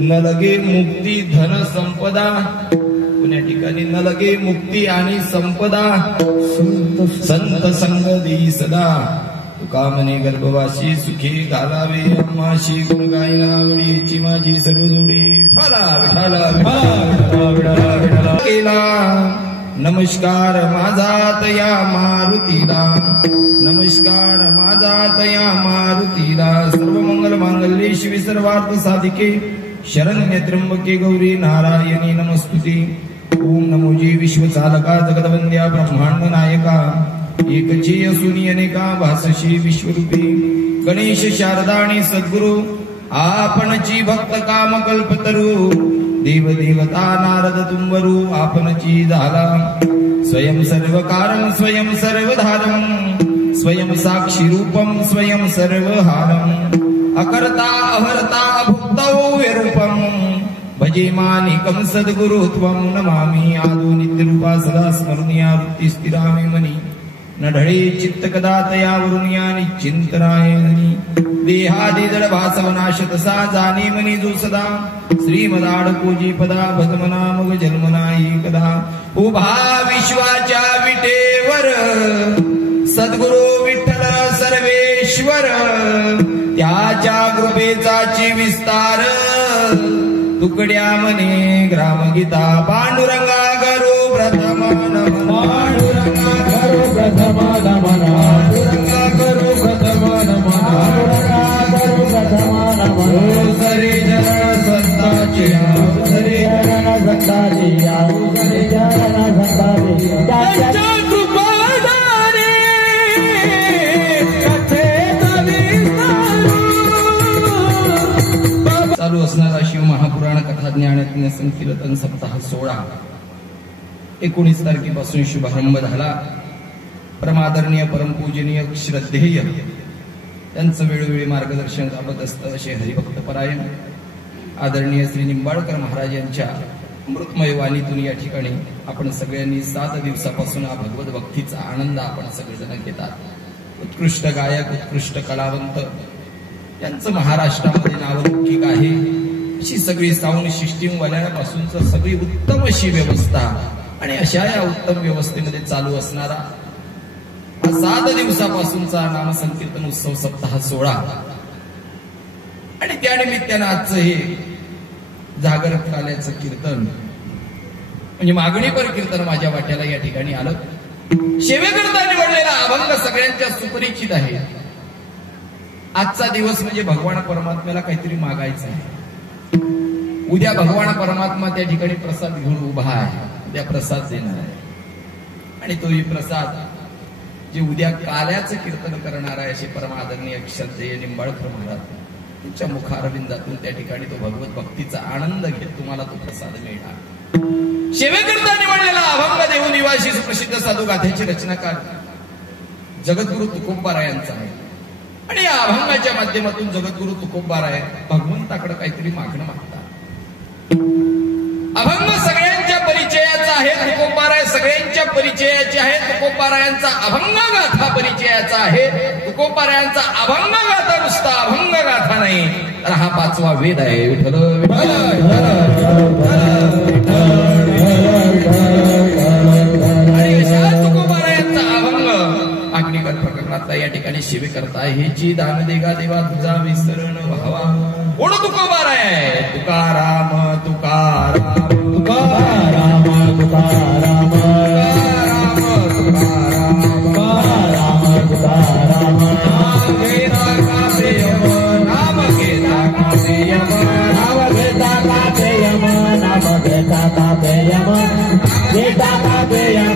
न लगे मुक्ती धन संपदा, पुण्या ठिकाणी न लगे मुक्ती आणि संपदा, संत संग देई सदा, तुका म्हणे गर्भवासी सुखी घालावे अम्माशी गुण गायला आवडीची माझी सर्व जोडी विठाला विठाला विठाला केला नमस्कार माझा तया मारुतीला, नमस्कार माझा तया मारुतीला, सर्व मंगल मांगल्ये शिवे सर्वार्थ साधिके शरण्य त्र्यंबके गौरी नारायणी नमस्तुते। ओम नमोजी विश्वचालका जगदवंद्या ब्रह्मांड नायका, एकची असुनी अनेका भासशी विश्वरूपी, गणेश शारदा आणि सद्गुरु आपणची भक्त काम कल्पतरू, देव देवता नारद तुंबरू आपणची झाला, स्वयं सर्व कारण स्वयं सर्व धारम, स्वयं साक्षी रूपम स्वयं सर्व हारम, अकर्ता अहर्ता भुक्तौ विरूपम, भजे मानिकम सद्गुरुत्वम, नमामि आदो नित्यरूपा सदा स्मरणीया वृत्ती स्थिरामि मनी, न ढळे चित्त कदा तया वरुणिया निश्चिंतरायणी, देहादि जड भासवनाश तसा जाणे मनी जो सदा, श्रीमदाडकोजी पदा भजमना मग जन्मना एकदा, उभा विश्वाच्या विटेवर सद्गुरु विठ्ठल सर्वेश्वर, त्याच्या कृपेचाची विस्तार, तुकड्या मने ग्रामगीता, पांडुरंगा करू प्रथम नमः, पांडुरंगा करू प्रथम नमः, पांडुरंगा करू प्रथम नमः, पांडुरंगा करू प्रथम नमः, सरे जन सत्ताचे सरे जन सत्ताचे सरे जन सत्ताचे, त्याच्या कृपादारे कथेचा विस्तार। चालू असणारा शिव महापुराण कथा ज्ञानयज्ञ संकीर्तन सप्ताह 16 19 तारखेपासून शुभारंभ झाला। परमादरणीय परमपूजनीय श्रद्धेय त्यांचं वेळोवेळी मार्गदर्शन लाभत असतं असे हरिभक्त परायण आदरणीय श्री निंबाळकर महाराज यांच्या अमृतमय वाणीतून या ठिकाणी आपण सगळ्यांनी 7 दिवसापासून हा भगवत भक्तीचा आनंद आपण सगळेजण घेतात। उत्कृष्ट गायक उत्कृष्ट कलावंत यांचं महाराष्ट्रामध्ये नावलौकिक आहे, अशी सगळी साऊंड सिस्टीम वाल्यापासूनच सगळी उत्तम अशी व्यवस्था आणि अशा या उत्तम व्यवस्थेमध्ये चालू असणारा हा 7 दिवसापासूनचा नामसंकीर्तन उत्सव सप्ताह 16 आणि त्यानिमित्तानं आजचं हे जागर काल्याचं कीर्तन म्हणजे मागणीपर कीर्तन माझ्या वाट्याला या ठिकाणी आलं। सेवेकरता निवडलेला अभंग सगळ्यांच्या सुपरिचित आहे। आजचा दिवस म्हणजे भगवान परमात्म्याला काहीतरी मागायचं आहे। उद्या भगवान परमात्मा त्या ठिकाणी प्रसाद घेऊन उभा आहे, उद्या प्रसाद देणार आहे आणि तोही प्रसाद जे उद्या काल्याचं कीर्तन करणार आहे असे परमादरणीय श्रद्धेय निंबाळकर महाराज त्यांच्या मुखारविंदातून त्या ठिकाणी तो भगवत भक्तीचा आनंद घेत तुम्हाला तो प्रसाद मिळणार। सेवेकरता निवडलेला अभंग देव निवासी सुप्रसिद्ध साधू गाथेचे रचनाकार जगद्गुरु तुकोबारायांचा आहे आणि या अभंगाच्या माध्यमातून जगद्गुरु तुकोबाराय भगवंताकडे काहीतरी मागणं मागतात। अभंग सगळ्यांच्या परिचयाचा आहे, तुकोबाराय सगळ्यांच्या परिचयाचे आहे, तुकोबारायांचा अभंग गाथा परिचयाचा आहे। तुकोबारायांचा अभंग गाथा नुसता अभंग गाथा नाही तर हा 5वा वेद आहे। विठ्ठल विठ्ठल आणि अशा तुकोबारायांचा अभंग अग्निकर प्रकरणातला या ठिकाणी शिवे करता हे जी दान देगा देवा तुझा विसरण व्हावा। कोण तुकोबाराय? तुकाराम तुकाराम तुकाराम तुकाराम तुकाराम तुकाराम नाम घेता कासे यम नाम घेता कासे यम नाम घेता कासे यम नाम घेता कासे यम घेता कासे यम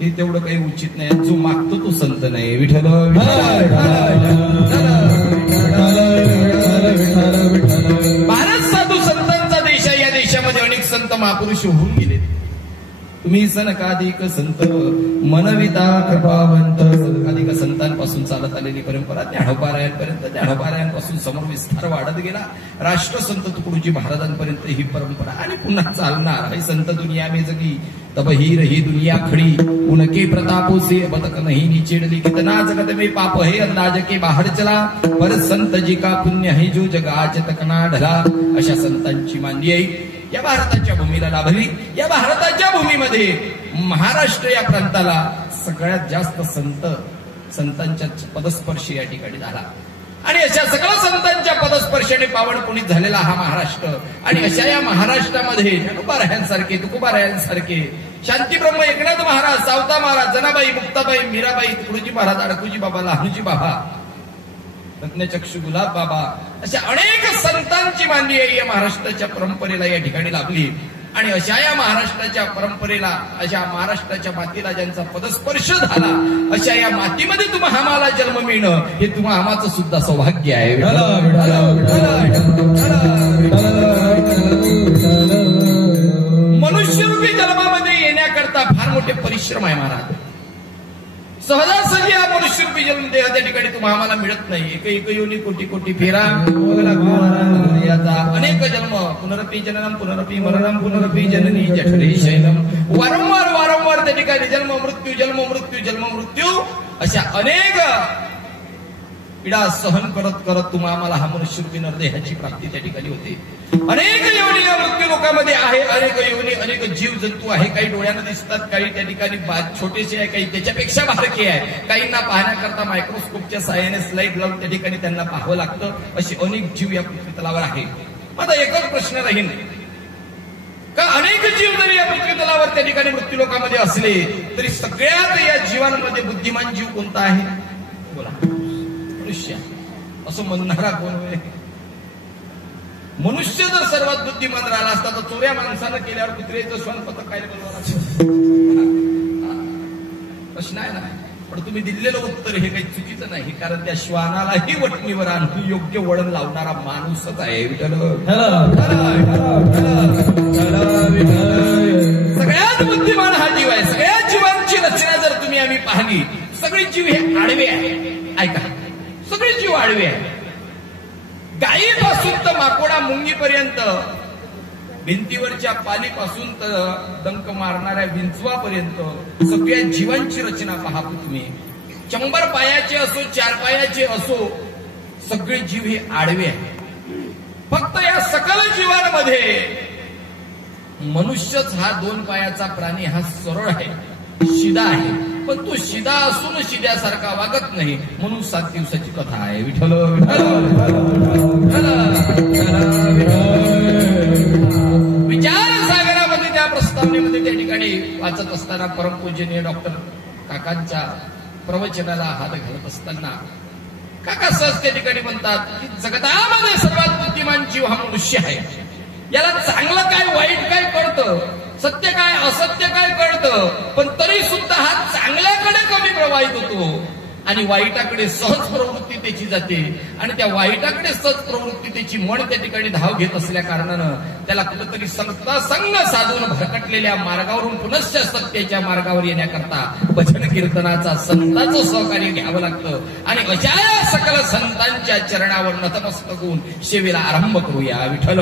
हे तेवढं काही उचित नाही. जो मागतो तो संत नाही. विठ्ठल भारत साधू संतांचा देश आहे. या देशामध्ये अनेक संत महापुरुष होऊन गेले. तुम्ही सनकाधिक संत मनविता कृपावंत. सनकाधिक संतांपासून चालत आलेली परंपरा ज्ञानोपारायणपर्यंत, ज्ञानोपारायणपासून समोर विस्तार वाढत गेला. राष्ट्रसंत तुकडोजी महाराजांपर्यंत ही परंपरा आणि पुन्हा चालणार. हे संत दुनिया में जगी तब ही रही दुनिया खड़ी, उनके प्रतापों से बतक नहीं निचेड़ली. कितना जगत में पाप है अंदाज के बाहर चला, पर संत जी का पुण्य है जो जगाच तक ना ढला. अशा संतांची मांडी आहे या भारताच्या भूमीला लाभली. या भारताच्या भूमीमध्ये महाराष्ट्र या प्रांताला सगळ्यात जास्त संतांच्या पदस्पर्शी या ठिकाणी झाला. आणि अशा सगळ्या संतांच्या पदस्पर्शाने पावन पुनीत झालेला हा महाराष्ट्र. आणि अशा या महाराष्ट्रामध्ये ज्ञानोबारायांसारखे, तुकोबारायांसारखे, शांतीब्रह्म एकनाथ महाराज, सावता महाराज, जनाबाई, मुक्ताबाई, मीराबाई, तुकडोजी महाराज, अडकुजी बाबा, लहानूजी बाबा, रत्नचक्षु गुलाब बाबा, अशा अनेक संतांची मांडी आहे या महाराष्ट्राच्या परंपरेला या ठिकाणी लाभली. आणि अशा या महाराष्ट्राच्या परंपरेला, अशा महाराष्ट्राच्या मातीला ज्यांचा पदस्पर्श झाला, अशा या मातीमध्ये तुम्हा आम्हाला जन्म मिळणं हे तुम्हा आम्हाचं सुद्धा सौभाग्य आहे. मनुष्यरूपी जन्मामध्ये येण्याकरता फार मोठे परिश्रम आहे महाराज. सहजासहजी हा मनुष्यरूपी जन्म देह त्या ठिकाणी तुम्हा आम्हाला मिळत नाही. एक योनी कोटी कोटी फेरा याचा अनेक जन्म. पुनरपी जननम पुनरपी मरणम पुनरपी जननी जठरे शैलम. वारंवार वारंवार त्या ठिकाणी जन्म मृत्यू जन्म मृत्यू जन्म मृत्यू अशा अनेक पीडा सहन करत करत तुम्हा आम्हाला हा मनुष्यरूपी नरदेहाची प्राप्ती त्या ठिकाणी होते. अनेक योनी या मृत्यू लोकांमध्ये आहे. अनेक योनी, अनेक जीव जंतू आहे. काही डोळ्यानं दिसतात, काही त्या ठिकाणी छोटेसे आहे, काही त्याच्यापेक्षा बारके आहे. काहींना पाहण्याकरता मायक्रोस्कोपच्या साहाय्याने स्लाईड लावून त्या ठिकाणी त्यांना पाहावं लागतं. असे अनेक जीव या पृथ्वीतलावर आहे. आता एकच प्रश्न राहील का अनेक जीव जरी या पृथ्वीतलावर त्या ठिकाणी मृत्यू लोकांमध्ये असले तरी सगळ्यात या जीवांमध्ये बुद्धिमान जीव कोणता आहे? बोला. मनुष्य. असं म्हणणारा कोण होय? मनुष्य जर सर्वात बुद्धिमान राहिला असता तर चोऱ्या माणसानं केल्यावर कुत्र्याचं श्वानपथक काय बोलणार? प्रश्न आहे ना. पण तुम्ही दिलेलं उत्तर हे काही चुकीचं नाही, कारण त्या श्वानालाही वटणीवर आणून योग्य वळण लावणारा माणूसच आहे. सगळ्यात बुद्धिमान हा जीव आहे. सगळ्या जीवांची रचना जर तुम्ही आम्ही पाहिली, सगळे जीव हे आडवे आहे. ऐका, सगळे जीव आडवे आहे. गायीपासून तर माकोडा मुंगीपर्यंत, भिंतीवरच्या पालीपासून तर डंक मारणाऱ्या विंचवापर्यंत सगळ्या जीवांची रचना पहा तुम्ही. 100 पायाचे असो, 4 पायाचे असो, सगळे जीव हे आडवे आहे. फक्त या सकल जीवांमध्ये मनुष्यच हा 2 पायाचा प्राणी, हा सरळ आहे, शिदा आहे. पण तो शिदा असून शिद्यासारखा वागत नाही, म्हणून 7 दिवसाची कथा आहे. विठ्ठल विचार सागरामध्ये त्या प्रस्तावनेमध्ये त्या ठिकाणी वाचत असताना परमपूजनीय डॉक्टर काकांच्या प्रवचनाला हात घालत असताना काका सहज त्या ठिकाणी म्हणतात की जगतामध्ये सर्वात बुद्धिमान जीव हा मनुष्य आहे. याला चांगलं काय वाईट काय कळतं, सत्य काय असत्य काय कळतं, पण तरी सुद्धा हा चांगल्याकडे कमी प्रवाहित होतो आणि वाईटाकडे सहज प्रवृत्ती त्याची जाते. आणि त्या वाईटाकडे सहज प्रवृत्ती त्याची मन त्या ठिकाणी धाव घेत असल्या कारणानं त्याला कुठेतरी संग साधून भरकटलेल्या मार्गावरून पुनश्च सत्याच्या मार्गावर येण्याकरता भजन कीर्तनाचा, संतांचं सहकार्य घ्यावं लागतं. आणि अशा सकल संतांच्या चरणावर नतमस्तक होऊन सेवेला आरंभ करूया. विठ्ठल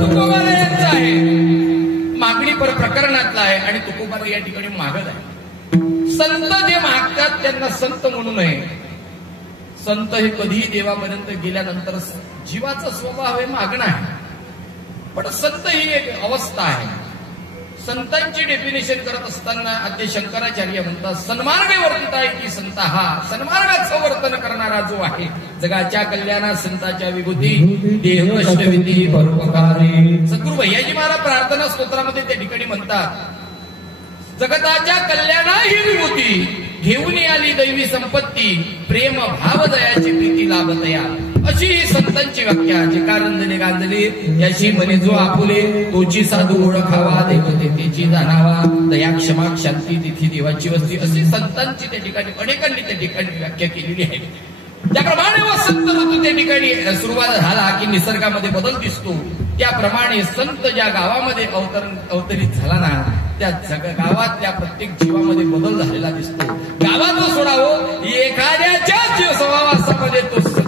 तुकोबारायांचा आहे, मागणी पर प्रकरणातला आहे आणि तुकोबारा या ठिकाणी मागत आहे. संत जे मागतात त्यांना संत म्हणू नये. संत हे कधीही देवापर्यंत गेल्यानंतर जीवाचा स्वभाव हे मागणं आहे. पण संत ही एक अवस्था आहे. संतांची डेफिनेशन करत असताना आद्य शंकराचार्य म्हणतात, सन्मार्गे वर्तिता की संत हा सन्मार्गाचं वर्तन करणारा जो आहे, जगाच्या कल्याणा संताच्या विभूती देहकष्टविधी परोपकारी. सद्गुरु भैयाजी महाराज प्रार्थना स्तोत्रामध्ये त्या ठिकाणी म्हणतात, जगताच्या कल्याणा ही विभूती घेऊन आली दैवी संपत्ती, प्रेम भाव दयाची प्रीती लाभतया. अशी ही संतांची व्याख्या. जे कारंजले गांजले याची म्हणे जो आपुले, तोची साधू ओळखावा, देवतेची जाणावा, दया क्षमा शांती तिथी देवाची वस्ती, अशी संतांची त्या ठिकाणी अनेकांनी त्या ठिकाणी व्याख्या केलेली आहे. त्याप्रमाणे वसंत ऋतू त्या ठिकाणी सुरुवात झाला की निसर्गामध्ये बदल दिसतो. त्याप्रमाणे संत ज्या गावामध्ये अवतरित झाला ना, त्या गावातल्या प्रत्येक जीवामध्ये बदल झालेला दिसतो. गावाचं सोडावं, एखाद्याच्या जीव सहवासामध्ये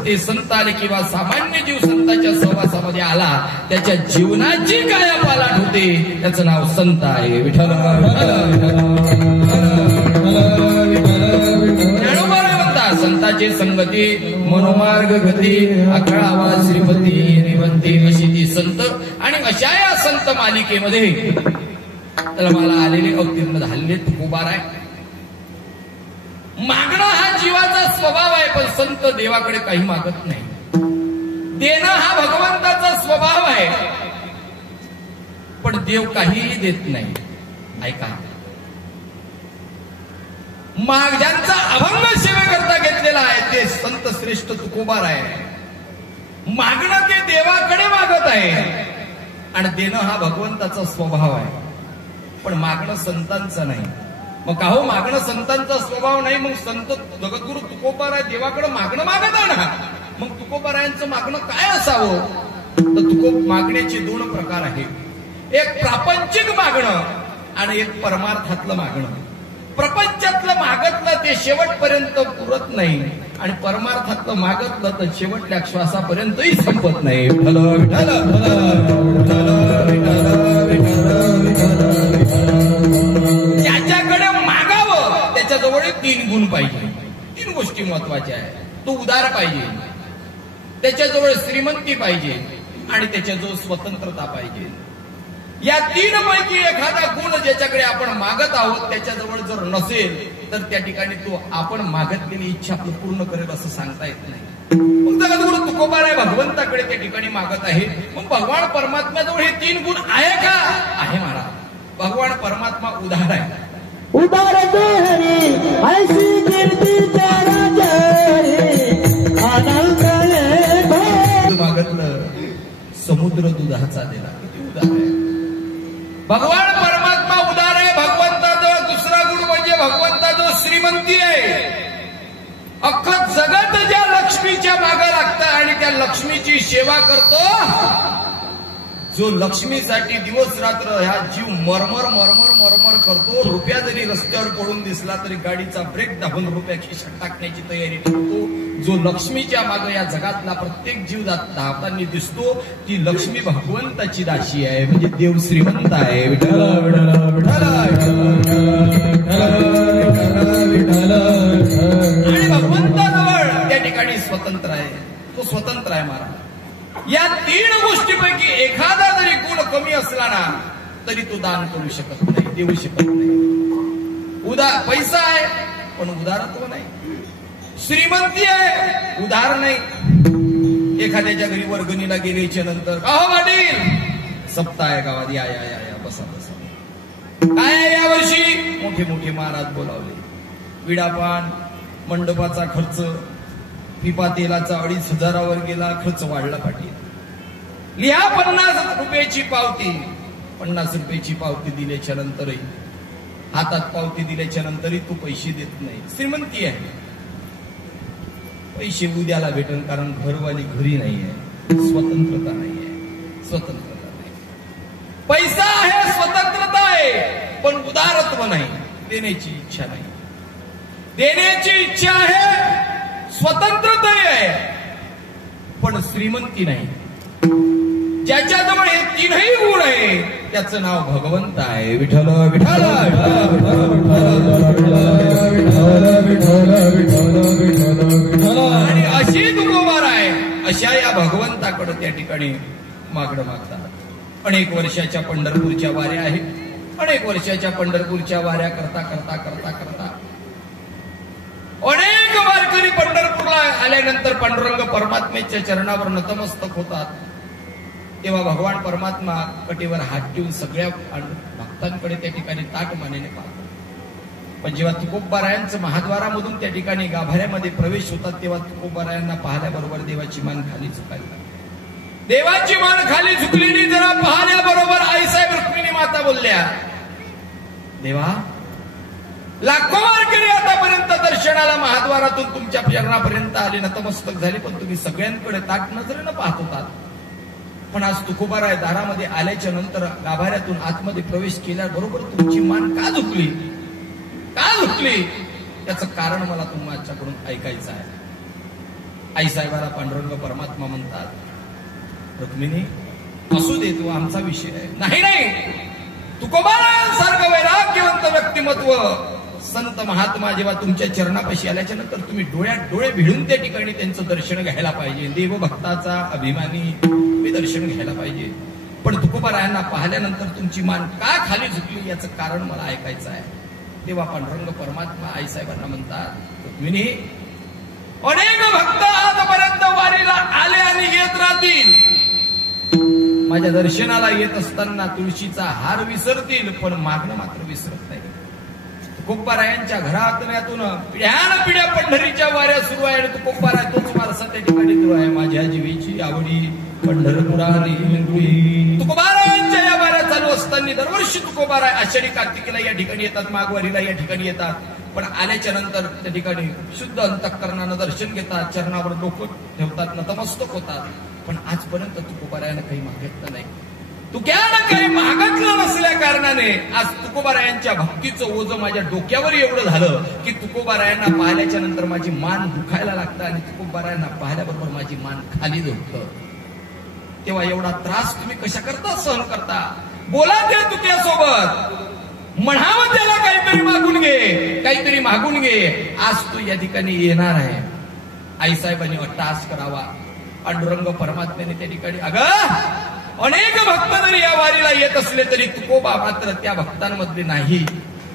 ते संत आले किंवा सामान्य जीव संतांच्या सहवासामध्ये आला, त्याच्या जीवनाची कायापालट होते. त्याचं नाव संत आहे. विठ्ठल संताचे संगती मनोमार्ग गती, अकळावा श्रीपती निवंती, अशी ती संत. आणि अशा या संत मालिकेमध्ये त्याला मला आलेले अवतीर्ण झालेले तुकोबार आहे. मागणं हा जीवाचा स्वभाव आहे, पण संत देवाकडे काही मागत नाही. देणं हा भगवंताचा स्वभाव आहे, पण देव काहीही देत नाही. ऐका, ज्यांचा अभंग सेवेकरता घेतलेला आहे ते संत श्रेष्ठ तुकोबार आहे. मागणं ते देवाकडे मागत आहे आणि देणं हा भगवंताचा स्वभाव आहे, पण मागणं संतांचं नाही. मग का हो, मागणं संतांचा स्वभाव नाही, मग संत जगद्गुरु तुकोबार आहे, देवाकडे मागणं मागत आहे ना. मग तुकोबारायांचं मागणं काय असावं? तर मागण्याचे दोन प्रकार आहेत. एक प्रापंचिक मागणं आणि एक परमार्थातलं मागणं. प्रपंचातलं मागतलं ते शेवटपर्यंत पुरत नाही, आणि परमार्थातलं मागतलं तर शेवटल्या श्वासापर्यंतही संपत नाही. त्याच्याकडे मागावं, त्याच्याजवळ 3 गुण पाहिजे. 3 गोष्टी महत्वाच्या आहेत. तो उदार पाहिजे, त्याच्याजवळ श्रीमंती पाहिजे, आणि त्याच्याजवळ स्वतंत्रता पाहिजे. या 3 पैकी एखादा गुण ज्याच्याकडे आपण मागत आहोत त्याच्याजवळ जर नसेल तर त्या ठिकाणी तो आपण मागितलेली इच्छा पूर्ण करेल असं सांगता येत नाही. मग जगद्गुरु तुकोबार आहे, भगवंताकडे त्या ठिकाणी मागत आहे. मग भगवान परमात्म्याजवळ हे 3 गुण आहे का? आहे महाराज. भगवान परमात्मा उदार आहे. उदार हरी ऐसी कीर्ती मागतलं समुद्र दुधाचा दिला. किती उदार आहे भगवान परमात्मा. उदार आहे. भगवंताजवळ दुसरा गुण म्हणजे भगवंताजवळ श्रीमंती आहे. अख्खं जगत ज्या लक्ष्मीच्या मागे लागतं आणि त्या लक्ष्मीची सेवा करतो, जो लक्ष्मीसाठी दिवस रात्र ह्या जीव मरमर मरमर मरमर करतो. रुपया जरी रस्त्यावर पडून दिसला तरी गाडीचा ब्रेक दाबून रुपया खिशात टाकण्याची तयारी करतो. जो लक्ष्मीच्या मागे या जगातला प्रत्येक जीव धावताना दिसतो, ती लक्ष्मी भगवंताची दासी आहे. म्हणजे देव श्रीमंत आहे. विठ्ठल विठ्ठल विठ्ठल. आणि भगवंताजवळ त्या ठिकाणी स्वतंत्र आहे. तो स्वतंत्र आहे महाराज. या 3 गोष्टीपैकी एखादा जरी गुण कमी असला ना तरी तो दान करू शकत नाही, देऊ शकत नाही. पैसा आहे पण उदारत्व नाही. श्रीमंती आहे, उदार नाही. एखाद्याच्या घरी वर्गणीला गेल्याच्या नंतर अहो पाटील सप्ताह आहे गावात, या या या बसा बसा. काय या वर्षी मोठे मोठे महाराज बोलावले. विडापान मंडपाचा खर्च, पिपा तेलाचा 2,500 गेला. खर्च वाढला पाटील. लिहा 50 रुपयाची पावती. 50 रुपयाची पावती दिल्याच्या नंतरही, हातात पावती दिल्याच्या नंतरही तू पैसे देत नाही. श्रीमंती आहे. पैसे उद्याला भेटन, कारण घरवाली घरी नाहीये. स्वतंत्रता नाहीये. स्वतंत्रता नाही. पैसा आहे, स्वतंत्रता आहे, पण उदारत्व नाही. देण्याची इच्छा नाही. देण्याची इच्छा आहे, स्वतंत्रता आहे, पण श्रीमंती नाही. ज्याच्याजवळ हे 3ही गुण आहे त्याचं नाव भगवंत आहे. विठ्ठल विठ्ठल. आणि अशी तुकोबार आहे. अशा या भगवंताकडे त्या ठिकाणी मागणं मागतात. अनेक वर्षाच्या पंढरपूरच्या वाऱ्या आहेत. अनेक वर्षाच्या पंढरपूरच्या वाऱ्या करता करता करता करता अनेक वारकरी पंढरपूरला आल्यानंतर पांडुरंग परमात्म्याच्या चरणावर नतमस्तक होतात. तेव्हा भगवान परमात्मा कटेवर हात ठेवून सगळ्या भक्तांकडे त्या ठिकाणी ताट मानेने पाहतात. पण जेव्हा तुकोबारायांचं महाद्वारामधून त्या ठिकाणी गाभाऱ्यामध्ये प्रवेश होतात तेव्हा तुकोबारायांना पाहल्याबरोबर देवाची मान खाली झुकायला, देवाची मान खाली झुकलेली जरा पाहल्याबरोबर आईसाहेब रुक्मिणी माता बोलल्या, देवा लाखो वारकरी आतापर्यंत दर्शनाला महाद्वारातून तुमच्या चरणापर्यंत आले, नतमस्तक झाले, पण तुम्ही सगळ्यांकडे ताट नजरेनं पाहत होतात. पण आज तुकोबाराय दारामध्ये आल्याच्या नंतर गाभाऱ्यातून आतमध्ये प्रवेश केल्याबरोबर तुमची मान का झुकली, का झुकली, त्याचं कारण मला तुमच्याकडून ऐकायचं आहे. आईसाहेबाला पांडुरंग परमात्मा म्हणतात, रुक्मिणी असू दे, तो आमचा विषय आहे. नाही, तुकोबारायांसारखं वैराग्यवंत व्यक्तिमत्व संत महात्मा जेव्हा तुमच्या चरणापाशी आल्याच्या नंतर तुम्ही डोळ्यात डोळे भिडून त्या ठिकाणी त्यांचं दर्शन घ्यायला पाहिजे. देवभक्ताचा अभिमानी तुम्ही दर्शन घ्यायला पाहिजे. पण तुकोबारायांना पाहिल्यानंतर तुमची मान का खाली झुकली याचं कारण मला ऐकायचं आहे. तेव्हा पांडुरंग परमात्मा आईसाहेबांना म्हणतात, रुक्मिणी अनेक भक्त आजपर्यंत वारीला आले आणि येत राहतील, माझ्या दर्शनाला येत असताना तुळशीचा हार विसरतील, पण मागणं मात्र विसरत नाही. तुकोबारायांच्या घरातून पिढ्यानपिढ्या पंढरीच्या वाऱ्या सुरू आहे आणि तुकोबाराय तोच वारसा त्या ठिकाणी सुरू आहे. माझ्या जीवेची आवडी पंढरपुरारी मंगळी. तुकोबारायांच्या या वाऱ्या चालू असताना दरवर्षी तुकोबाराय आषाढी कार्तिकीला या ठिकाणी येतात, माघवारीला या ठिकाणी येतात. पण आल्याच्या नंतर त्या ठिकाणी शुद्ध अंतःकरणानं दर्शन घेतात, चरणावर डोकं ठेवतात, नतमस्तक होतात. पण आजपर्यंत तुकोबारायांना काही मागितलं नाही. तुक्यानं काही मागितलं नसल्या कारणाने आज तुकोबारायांच्या भक्तीचं ओझं माझ्या डोक्यावर एवढं झालं की तुकोबारायांना पाहिल्याच्या नंतर माझी मान दुखायला लागतं आणि तुकोबारायांना पाहिल्याबरोबर माझी मान खाली झुकतं. तेव्हा एवढा त्रास तुम्ही कशा करता सहन करता? बोला त्या तुक्यासोबत, म्हणावं त्याला काहीतरी मागून घे, काहीतरी मागून घे. आज तो या ठिकाणी येणार आहे. आईसाहेबांनी अट्टहास करावा. पांडुरंग परमात्म्याने त्या ठिकाणी, अगं अनेक भक्त जरी या वारीला येत असले तरी तुकोबा मात्र त्या भक्तांमधले नाही.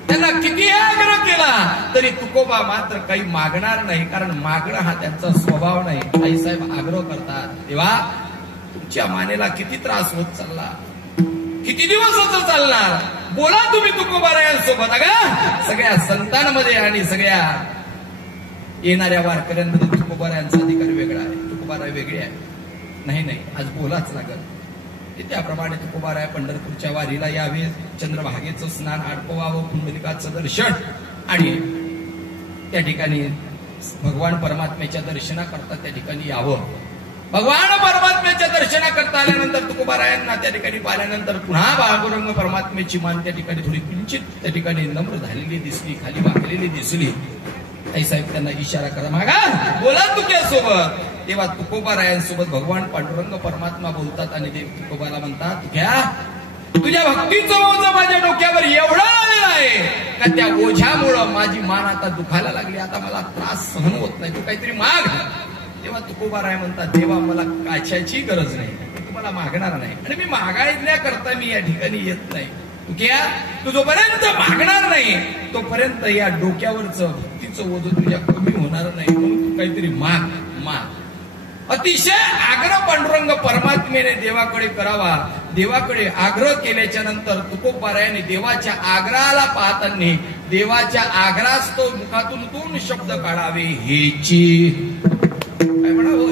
त्यांना किती आग्रह केला तरी तुकोबा मात्र काही मागणार नाही, कारण मागणं हा त्यांचा स्वभाव नाही. आईसाहेब आग्रह करतात, तेव्हा तुमच्या मानेला किती त्रास होत चालला, किती दिवस होत चालणार, बोला तुम्ही तुकोबारायांसोबत. अगं सगळ्या संतांमध्ये आणि सगळ्या येणाऱ्या वारकऱ्यांमध्ये तुकोबारायांचा अधिकार वेगळा आहे, तुकोबाराय वेगळे आहे. नाही, आज बोलाच लागत. त्याप्रमाणे तुकोबाराय पंढरपूरच्या वारीला यावे, चंद्रभागेचं स्नान आटपवावं, पुंडलिकाचं दर्शन आणि त्या ठिकाणी भगवान परमात्म्याच्या दर्शनाकरता त्या ठिकाणी यावं. भगवान परमात्म्याच्या दर्शनाकरता आल्यानंतर तुकोबारायांना त्या ठिकाणी पाहिल्यानंतर पुन्हा पांडुरंग परमात्म्याची मान त्या ठिकाणी थोडी किंचित त्या ठिकाणी नम्र झालेली दिसली, खाली वाकलेली दिसली. आईसाहेब त्यांना इशारा करा, मागा बोला तुक्यासोबत. तेव्हा तुकोबारायांसोबत भगवान पांडुरंग परमात्मा बोलतात आणि देव तुकोबाला म्हणतात, घ्या तुझ्या भक्तीचं ओझं माझ्या डोक्यावर एवढं आलेलं आहे का त्या ओझ्यामुळं माझी मान आता दुखायला लागली, आता मला त्रास सहन होत नाही, तू काहीतरी माग. तेव्हा तुकोबाराय म्हणतात, देवा मला काच्याची गरज नाही, तुम्हाला मागणार नाही आणि मी मागायण्याकरता मी या ठिकाणी येत नाही. तू जोपर्यंत मागणार नाही तोपर्यंत या डोक्यावरचं भक्तीचं ओझं तुझ्या कमी होणार नाही, म्हणून तू काहीतरी माग. अतिशय आग्रह पांडुरंग परमात्म्याने देवाकडे करावा. देवाकडे आग्रह केल्याच्या नंतर तुकोबारायाने देवाच्या आग्रहाला पाहताना देवाच्या आग्रहास तो मुखातून 2 शब्द काढावे, हेची. काय म्हणावं,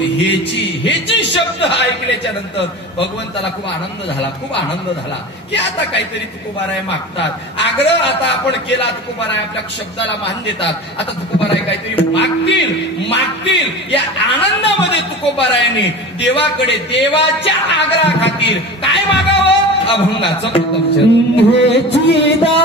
हेची शब्द ऐकल्याच्या नंतर भगवंताला खूप आनंद झाला, खूप आनंद झाला की आता काहीतरी तुकोबाराय मागतात. आग्रह आता आपण केला, तुकोबाराय आपल्या शब्दाला मान देतात, आता तुकोबाराय काहीतरी मागतील. या आनंदामध्ये तुकोबारायांनी देवाकडे देवाच्या आग्रहा खातीर काय मागावं, अभंगाचं देगा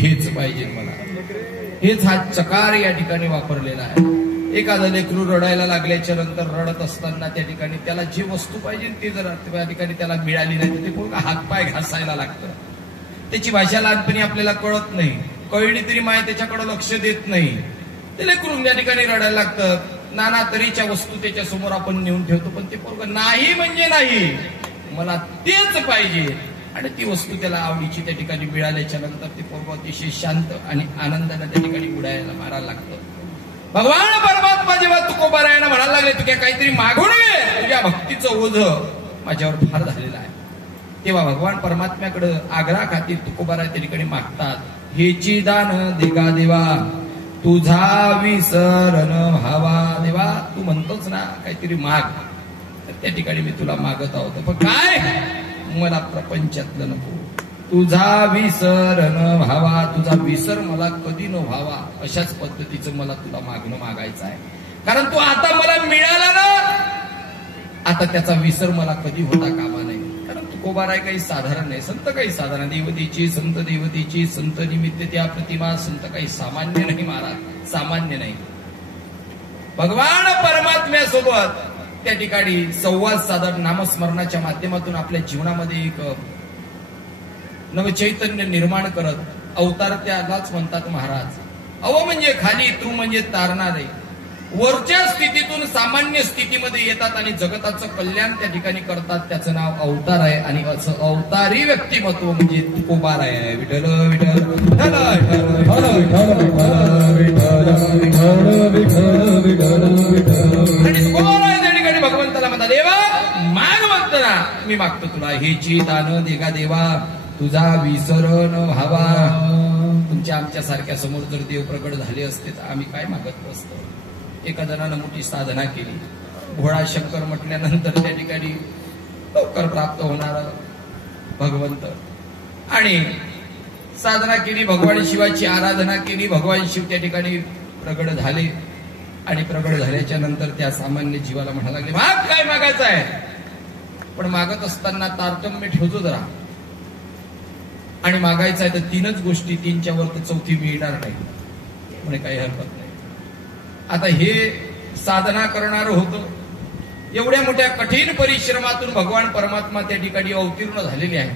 हेच पाहिजे मला, हेच हा चकार या ठिकाणी वापरलेला आहे. एखादं लेकरू रडायला लागल्याच्या नंतर रडत असताना त्या ठिकाणी त्याला जी वस्तू पाहिजे ती जर त्या ठिकाणी त्याला मिळाली नाही तर ते पूर्ण हातपाय घासायला लागतं. त्याची भाषा लहानपणी आपल्याला कळत नाही, कळली तरी माय त्याच्याकडे लक्ष देत नाही. ते लेकरून त्या ठिकाणी रडायला लागतं. नाना तऱ्हेच्या वस्तू त्याच्या समोर आपण नेऊन ठेवतो, पण ते पोरगं नाही म्हणजे नाही, मला तेच पाहिजे. आणि ती वस्तू त्याला आवडीची त्या ठिकाणी मिळाल्याच्या नंतर ते पोरगं अतिशय शांत आणि आनंदाने त्या ठिकाणी उडायला मारायला लागतं. भगवान परमात्मा जेव्हा तुकोबारायांना म्हणायला लागले, तुझ्या काहीतरी मागून घे, तुझ्या भक्तीचं ओझ माझ्यावर फार झालेलं आहे. तेव्हा भगवान परमात्म्याकडे आग्रह खातीर तुकोबाराय त्या ठिकाणी मागतात, हेची दान देगा देवा, तुझा विसरण व्हावा. देवा तू म्हणतोच ना काहीतरी माग, तर त्या ठिकाणी मी तुला मागत आहोत, पण काय, मला प्रपंचातलं नको, तुझा विसर न व्हावा, तुझा विसर मला कधी न व्हावा, अशाच पद्धतीचं मला तुला मागणं मागायचं आहे. कारण तू आता मला मिळाला ना, आता त्याचा विसर मला कधी होता कामा नाही. कारण तुकोबाराय काही साधारण नाही, संत काही साधारण, देवतेची संत देवतेची संत निमित्त त्या प्रतिमा, संत काही सामान्य नाही महाराज, सामान्य नाही. भगवान परमात्म्यासोबत त्या ठिकाणी संवाद साधत नामस्मरणाच्या माध्यमातून आपल्या जीवनामध्ये एक नवचैतन्य निर्माण करत अवतार त्यालाच म्हणतात महाराज. अव म्हणजे खाली, तू म्हणजे तारणारे, वरच्या स्थितीतून सामान्य स्थितीमध्ये येतात आणि जगताचं कल्याण त्या ठिकाणी करतात. त्याचं नाव अवतार आहे. आणि असं अवतारी व्यक्तिमत्व म्हणजे तुकोबाराय आहे. विठ्ठल विठ्ठल विठ्ठल आणि तुकोबाराय त्या ठिकाणी भगवंताला म्हणतात, देवा माग म्हणताना मी मागतो तुला, हेची दान देगा देवा, तुझा विसर न व्हावा. तुमच्या आमच्या सारख्या समोर जर देव प्रकट झाले असते तर आम्ही काय मागत नसतो. एका जणानं मोठी साधना केली, भोळा शंकर म्हटल्यानंतर त्या ठिकाणी लवकर प्राप्त होणारा भगवंत, आणि साधना केली, भगवान शिवाची आराधना केली, भगवान शिव त्या ठिकाणी प्रगट झाले. आणि प्रगट झाल्याच्या नंतर त्या सामान्य जीवाला म्हणायला लागले, माग काय मागायचं आहे, पण मागत असताना तारतम्य ठेवतो जरा, आणि मागायचं आहे तर तीनच गोष्टी, तीनच्या वर तर चौथी मिळणार नाही म्हणे, काही हरकत नाही. आता हे साधना करणार होतं, एवढ्या मोठ्या कठीण परिश्रमातून भगवान परमात्मा त्या ठिकाणी अवतीर्ण झालेले आहे.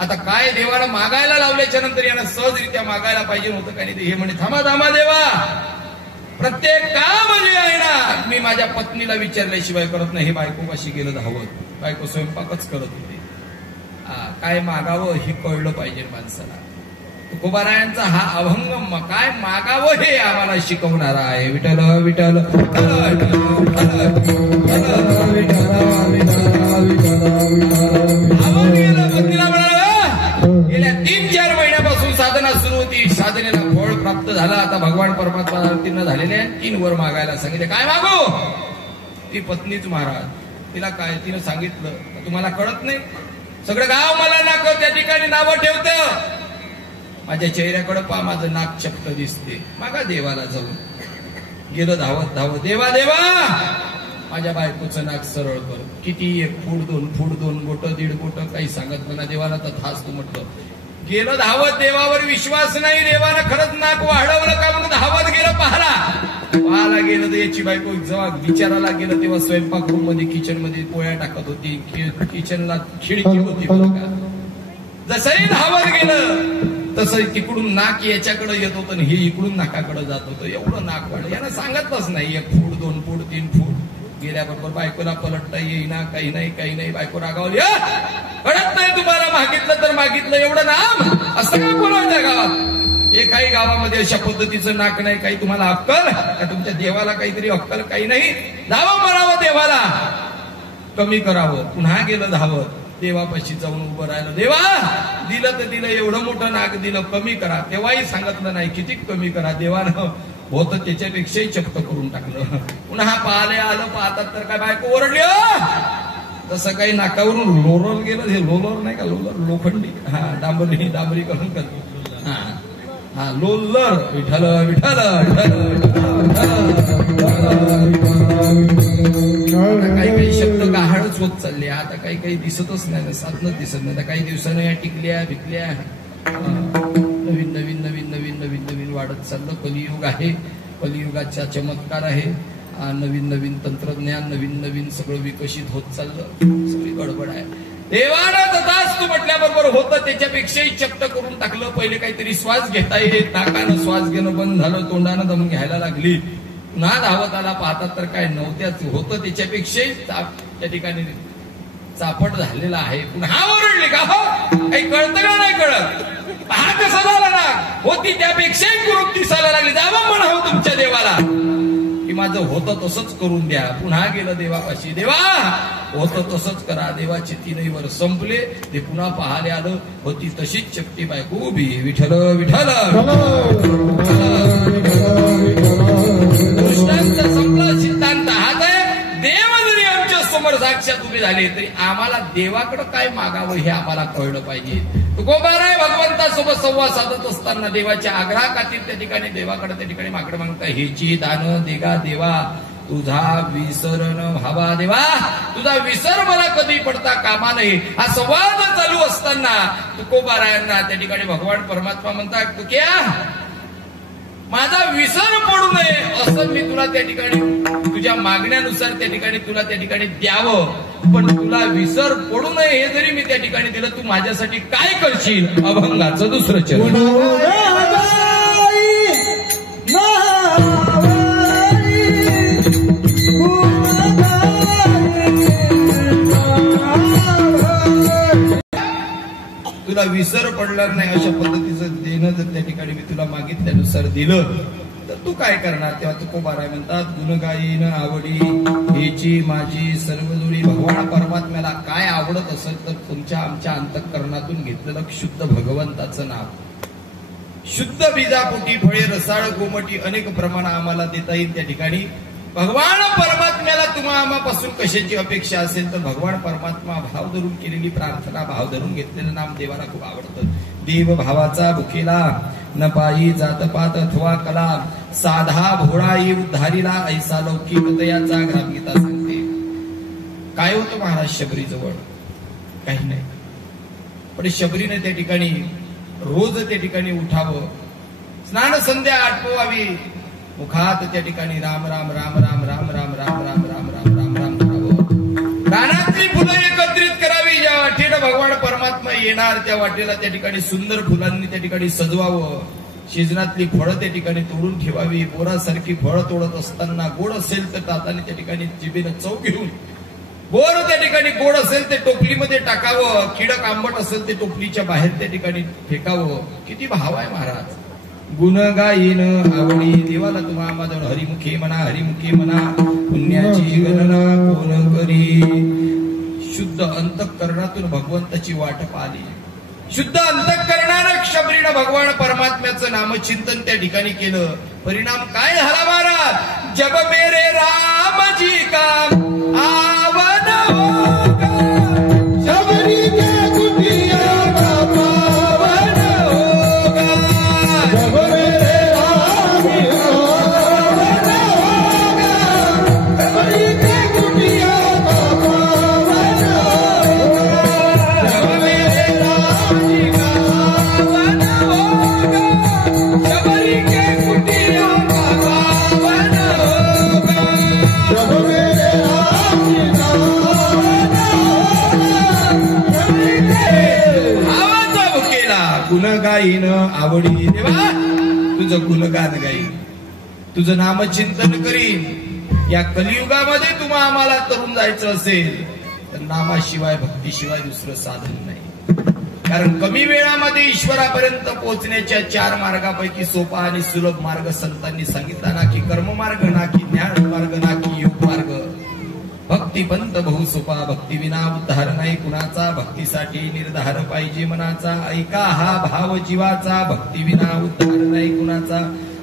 आता काय देवाला मागायला लावल्याच्या नंतर यांना सहजरित्या मागायला पाहिजे होतं का नाही. हे म्हणे, थांबा थांबा देवा, प्रत्येक काम जे आहे ना मी माझ्या पत्नीला विचारल्याशिवाय करत नाही. हे बायको कशी गेलं धावत, बायको स्वयंपाकच करत होती, काय मागावं हे कळलं पाहिजे माणसाला. तुकोबारायांचा हा अभंग काय मागावं हे आम्हाला शिकवणारा आहे. विठ्ठल विठ्ठल गेल्या 3-4 महिन्यापासून साधना सुरू होती, साधनेला फळ प्राप्त झाला. आता भगवान परमात्मा अवतीर्ण झालेले आहे. 3 वर मागायला सांगितले, काय मागू. ती पत्नीच महाराज, तिला काय तिनं सांगितलं, तुम्हाला कळत नाही, सगळं गाव मला नाक त्या ठिकाणी नावं ठेवतं, माझ्या चेहऱ्याकडे पहा, माझं नाक चपट दिसते, मागा देवाला जाऊन. गेलं धावत धावत, देवा देवा माझ्या बायकोचं नाक सरळ कर. किती 1 फूट 2 फूट 2 बोट 1.5 बोट काही सांगत मला, देवाला तर थास तू म्हटलं. गेलं धावत, देवावर विश्वास नाही, देवानं खरंच नाक वाढवलं का म्हणून धावत गेलं पाहायला गेलं. तर याची बायको जेव्हा विचारायला गेलं तेव्हा स्वयंपाक रूम मध्ये, किचन मध्ये पोळ्या टाकत होती, किचनला खिडकी होती बरं का. जसंही धावत गेलं तसं तिकडून नाक याच्याकडे येत होतं आणि हे इकडून नाकाकडे जात होतं. एवढं नाक वाढलं, यांना सांगतच नाही. 1 फूट 2 फूट 3 फूट गेल्याबरोबर बायकोला पलटता येईना, काही नाही. बायको रागावली, कळत नाही तुम्हाला, मागितलं तर मागितलं, एवढं नाम असं काय बोलायचं गावात. काही गावामध्ये अशा पद्धतीचं नाक नाही. काही तुम्हाला अक्कल का, तुमच्या देवाला काहीतरी अक्कल काही नाही. धावं म्हणावं देवाला, कमी करावं. पुन्हा गेलं धावत, देवापाशी जाऊन उभं राहिलं. देवा दिलं तर दिलं, एवढं मोठं नाक दिलं, कमी करा. तेव्हाही सांगितलं नाही, किती कमी करा. देवानं होतं त्याच्यापेक्षाही चपट करून टाकलं. पुन्हा पाहिले आलं, पाहतात तर काय बायको ओरडली, तसं काही नाकावरून लोलर गेलं. हे लोलर नाही का, लोलर लोखंडी, डांबरी करून करतो. हा लोलर. विठ्ठल विठ्ठल काही शब्द गाहाळच होत चालले. आता काही दिसतच नाही, साधनच दिसत नाही. काही दिवसानं या टिकल्या भिकल्या नवीन नवीन नवीन नवीन नवीन नवीन वाढत चाललं. कलियुग आहे, कलियुगाचा चमत्कार आहे. नवीन नवीन तंत्रज्ञान, नवीन नवीन सगळं विकसित होत चाललं. सगळी गडबड आहे. देवानं तथास्तु म्हटल्याबरोबर होतं त्याच्यापेक्षाही चक्क करून टाकलं. पहिले काहीतरी श्वास घेता येत, नाकानं श्वास घेणं बंद झालं, तोंडानं दम घ्यायला लागली. पुन्हा धावत आला, पाहतात तर काय नव्हत्याच. होतं त्याच्यापेक्षाही त्या ठिकाणी चापट झालेला आहे. पुन्हा ओरडली का हो, काही कळतं का नाही कळत? हा कसा झाला ना, होती त्यापेक्षाही कुरूप दिसायला लागली. जावं म्हणावं तुमच्या देवाला की माझं होतं तसंच करून द्या. पुन्हा गेलं देवापाशी, देवा होतं तसंच करा. देवाचे 3 वर संपले. ते पुन्हा पाहाले आलं, होती तशीच चपटी बायको उभी. विठ्ठल विठ्ठल. दृष्टांत संपला, सिद्धांत हाच आहे. देव जरी आमच्या समोर साक्षात उभे झाले तरी आम्हाला देवाकडे काय मागावं हे आम्हाला कळलं पाहिजे. तुकोबाराय भगवंतासोबत संवाद साधत असताना देवाच्या आग्रहाखातीर त्या ठिकाणी देवाकडे त्या ठिकाणी मागणं मागता, हेची दान देगा देवा, तुझा विसर न व्हावा देवा, तुझा विसर मला कधी पडता कामा नये. हा संवाद चालू असताना तुकोबारायांना त्या ठिकाणी भगवान परमात्मा म्हणतात, तुक्या माझा विसर पडू नये असं मी तुला त्या ठिकाणी तुझ्या मागण्यानुसार त्या ठिकाणी तुला त्या ठिकाणी द्यावं. पण तुला विसर पडू नये हे जरी मी त्या ठिकाणी दिलं, तू माझ्यासाठी काय करशील? अभंगाचं दुसरं चरण. तुला विसर पडणार नाही अशा पद्धतीचं देणं जर त्या ठिकाणी मी तुला मागितल्यानुसार दिलं तर तू काय करणार? तेव्हा तुकोबाराय म्हणतात, गुणगायीन आवडी हेची माझी सर्व जोडी. भगवान परमात्म्याला काय आवडत असेल तर तुमच्या आमच्या अंतःकरणातून घेतलेलं शुद्ध भगवंताचं नाव. शुद्ध बीजापोटी फळे रसाळ गोमटी अनेक प्रमाण आम्हाला देता येईल. त्या ठिकाणी भगवान परमात्म्याला तुम्हा आम्हापासून कशाची अपेक्षा असेल तर भगवान परमात्मा भाव धरून केलेली प्रार्थना, भाव धरून घेतलेलं नाम देवाला खूप आवडतं. देव भावाचा भुकेला न पायी जातपात अथवा कला, साधा भोळा येऊ धारीला ऐसा लौकिकतयाचा ग्रामगीता सांगते. काय होतं महाराज शबरीजवळ? काही नाही. पण शबरीने त्या ठिकाणी रोज त्या ठिकाणी उठावं, स्नान संध्या आटोवावी, मुखात त्या ठिकाणी राम राम राम राम राम राम राम राम राम राम राम राम करावं. रानातली फुलं एकत्रित करावी. ज्या वाटेला भगवान परमात्मा येणार त्या वाटेला त्या ठिकाणी सुंदर फुलांनी त्या ठिकाणी सजवावं. शेजनातली फळं त्या ठिकाणी तोडून ठेवावी. बोरासारखी फळं तोडत असताना गोड असेल तर दाताने त्या ठिकाणी जिभेनं चव घेऊन, बोर त्या ठिकाणी गोड असेल ते टोपलीमध्ये टाकावं, किडक आंबट असेल ते टोपलीच्या बाहेर त्या ठिकाणी फेकावं. किती भाव आहे महाराज. गुणगायीन आवडी देवाला तुम्हा माझ्यावर हरिमुखे म्हणा, हरिमुखे म्हणा, पुण्याची गणना कोण करी. शुद्ध अंतःकरणातून भगवंताची वाट पाहिली. शुद्ध अंतःकरणानं शबरीनं भगवान परमात्म्याचं नामचिंतन त्या ठिकाणी केलं. परिणाम काय झाला महाराज? जब मेरे रामजी का आवन होगा, शबरी के कुटिया का पावन होगा. जब मेरे राम का आवन होगा, शबरी के कुटिया का पावन होगा. जब मेरे राम का आवन होगा, शबरी के कुटिया का पावन होगा. जब मेरे राम का आवन होगा, भावाचा भुकेला गुणगायीन आवडी. देवा तुझं गुणगान गाईन, तुझं नामचिंतन करीन. या कलियुगामध्ये तुम्हा आम्हाला तरुण जायचं असेल तर नामाशिवाय भक्तीशिवाय दुसरं साधन नाही. कारण कमी वेळामध्ये ईश्वरापर्यंत पोहोचण्याच्या 4 मार्गापैकी सोपा आणि सुलभ मार्ग संतांनी सांगितला. ना की कर्ममार्ग, ना की ज्ञान मार्ग, ना की योग मार्ग. भक्ती पंत बहु सोपा, भक्ती विना उद्धार नाही कुणाचा. भक्तीसाठी निर्धार पाहिजे मनाचा, ऐका हा भाव जीवाचा. भक्ती विना उद्धार नाही कुणाचा.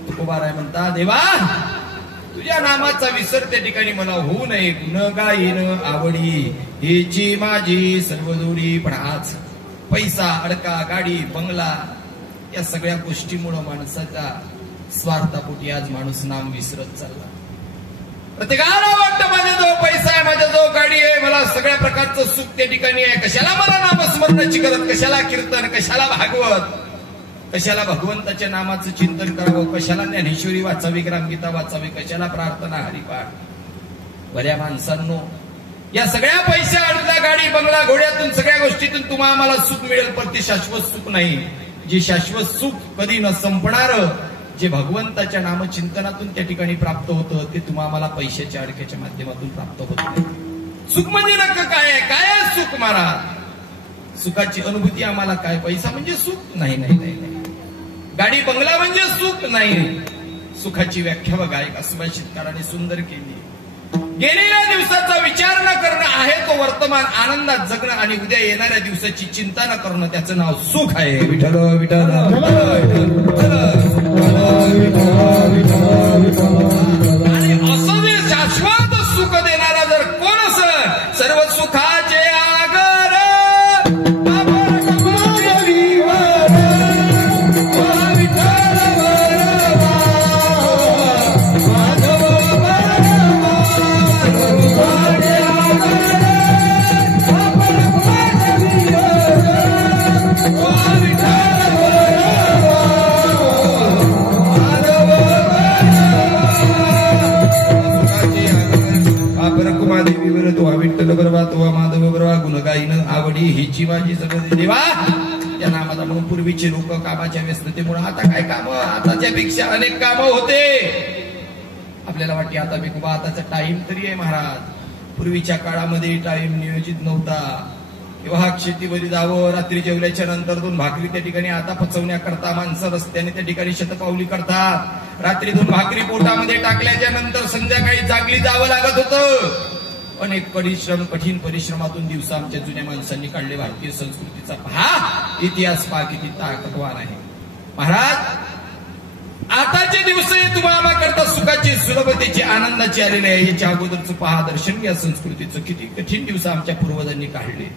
तुकोबाराय म्हणता, देवा तुझ्या नामाचा विसर त्या ठिकाणी मला होऊ नये. गुणगायीन आवडी हेची माझी सर्व जोडी. पण आज पैसा, अडका, गाडी, बंगला या सगळ्या गोष्टीमुळे माणसाच्या स्वार्थापोटी आज माणूस नाम विसरत चालला. प्रत्येकाला वाटतं माझ्याजवळ पैसा आहे, माझ्याजवळ गाडी आहे, मला सगळ्या प्रकारचं सुख त्या ठिकाणी आहे. कशाला मला नामस्मरणाची गरज, कशाला कीर्तन, कशाला भागवत. कशाला भगवंताच्या नामाचं चिंतन करावं, कशाला ज्ञानेश्वरी वाचावी, ग्रामगीता वाचावी, कशाला प्रार्थना हरिपाठ. बऱ्या माणसांनो, या सगळ्या पैशा अडला, गाडी बंगला घोड्यातून सगळ्या गोष्टीतून तुम्हाला आम्हाला सुख मिळेल, पण ते शाश्वत सुख नाही. जे शाश्वत सुख कधी न संपणार, जे भगवंताच्या नामचिंतनातून त्या ठिकाणी प्राप्त होतं, ते तुम्हाला आम्हाला पैशाच्या अडक्याच्या माध्यमातून प्राप्त होत नाही. सुख म्हणजे नक्की काय आहे? काय आहे सुख महाराज? सुखाची अनुभूती आम्हाला काय? पैसा म्हणजे सुख नाही, नाही, नाही, नाही. गाडी बंगला म्हणजे सुख नाही. सुखाची व्याख्या बघा, एक सुभाषितकाराने सुंदर केली. गेलेल्या दिवसाचा विचार न करणं आहे तो वर्तमान आनंदात जगणं, आणि उद्या येणाऱ्या दिवसाची चिंता न करणं त्याचं नाव सुख आहे. विठ्ठल विठ्ठल. आणि असं जे शाश्वत सुख देणारा जर कोण असेल, सर्व सुखाचे आगर विठ्ठल बरोबर तो माधव बरोबर गुणगाईन आवडी हिची माझी सगळं देवा. या नामाला म्हणून पूर्वीचे लोक कामाच्या व्यस्ततेमुळे आता काय काम, आताच्या पेक्षा अनेक काम होते. आपल्याला वाटते आता बिकुबा आताचा टाइम तरी आहे महाराज. पूर्वीच्या काळामध्ये टाइम नियोजित नव्हता. किंवा शेतीवर जावं, रात्री जेवल्याच्या नंतर 2 भाकरी त्या ठिकाणी आता पचवण्याकरता माणसं रस्त्याने त्या ठिकाणी शतपावली करतात. रात्री 2 भाकरी पोटामध्ये टाकल्याच्या नंतर संध्याकाळी जागली जावं लागत होतं. अनेक परिश्रम, कठीण परिश्रमातून दिवस आमच्या जुन्या माणसांनी काढले. भारतीय संस्कृतीचा पहा इतिहास पहा किती ताकदवान आहे महाराज. आताचे दिवस तुम्हाला करता सुखाची, सुलभतेची, आनंदाची आलेले आहे. याच्या अगोदरचं पहा दर्शन घ्या संस्कृतीचं. किती कठीण दिवस आमच्या पूर्वजांनी काढले,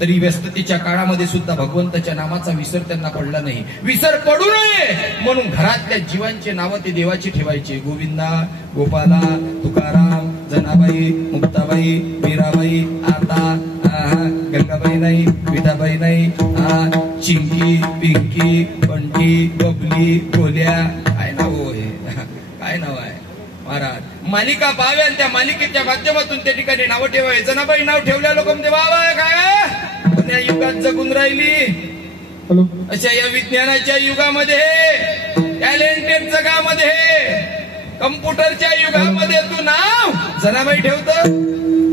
तरी व्यस्ततेच्या काळामध्ये सुद्धा भगवंताच्या नामाचा विसर त्यांना पडला नाही. विसर पडू नये म्हणून घरातल्या जीवांचे नावं ते देवाची ठेवायचे. गोविंदा, गोपाला, तुकाराम, जनाबाई, मुक्ताबाई, मीराबाई, आता गंगाबाई नाही, विठाबाई नाही, चिंकी, पिंकी, बंटी, बबली, गोल्या, काय नाव आहे, काय नाव आहे महाराज. मालिका पाहाव्या आणि त्या मालिकेच्या माध्यमातून त्या ठिकाणी नावं ठेवावे. जनाबाई नाव ठेवल्या लोक म्हणते वा काय पण या युगात जगून राहिली. अशा या विज्ञानाच्या युगामध्ये, टॅलेंटेड जगामध्ये, कम्प्युटरच्या युगामध्ये तू नाव जनाबाई ठेवतो.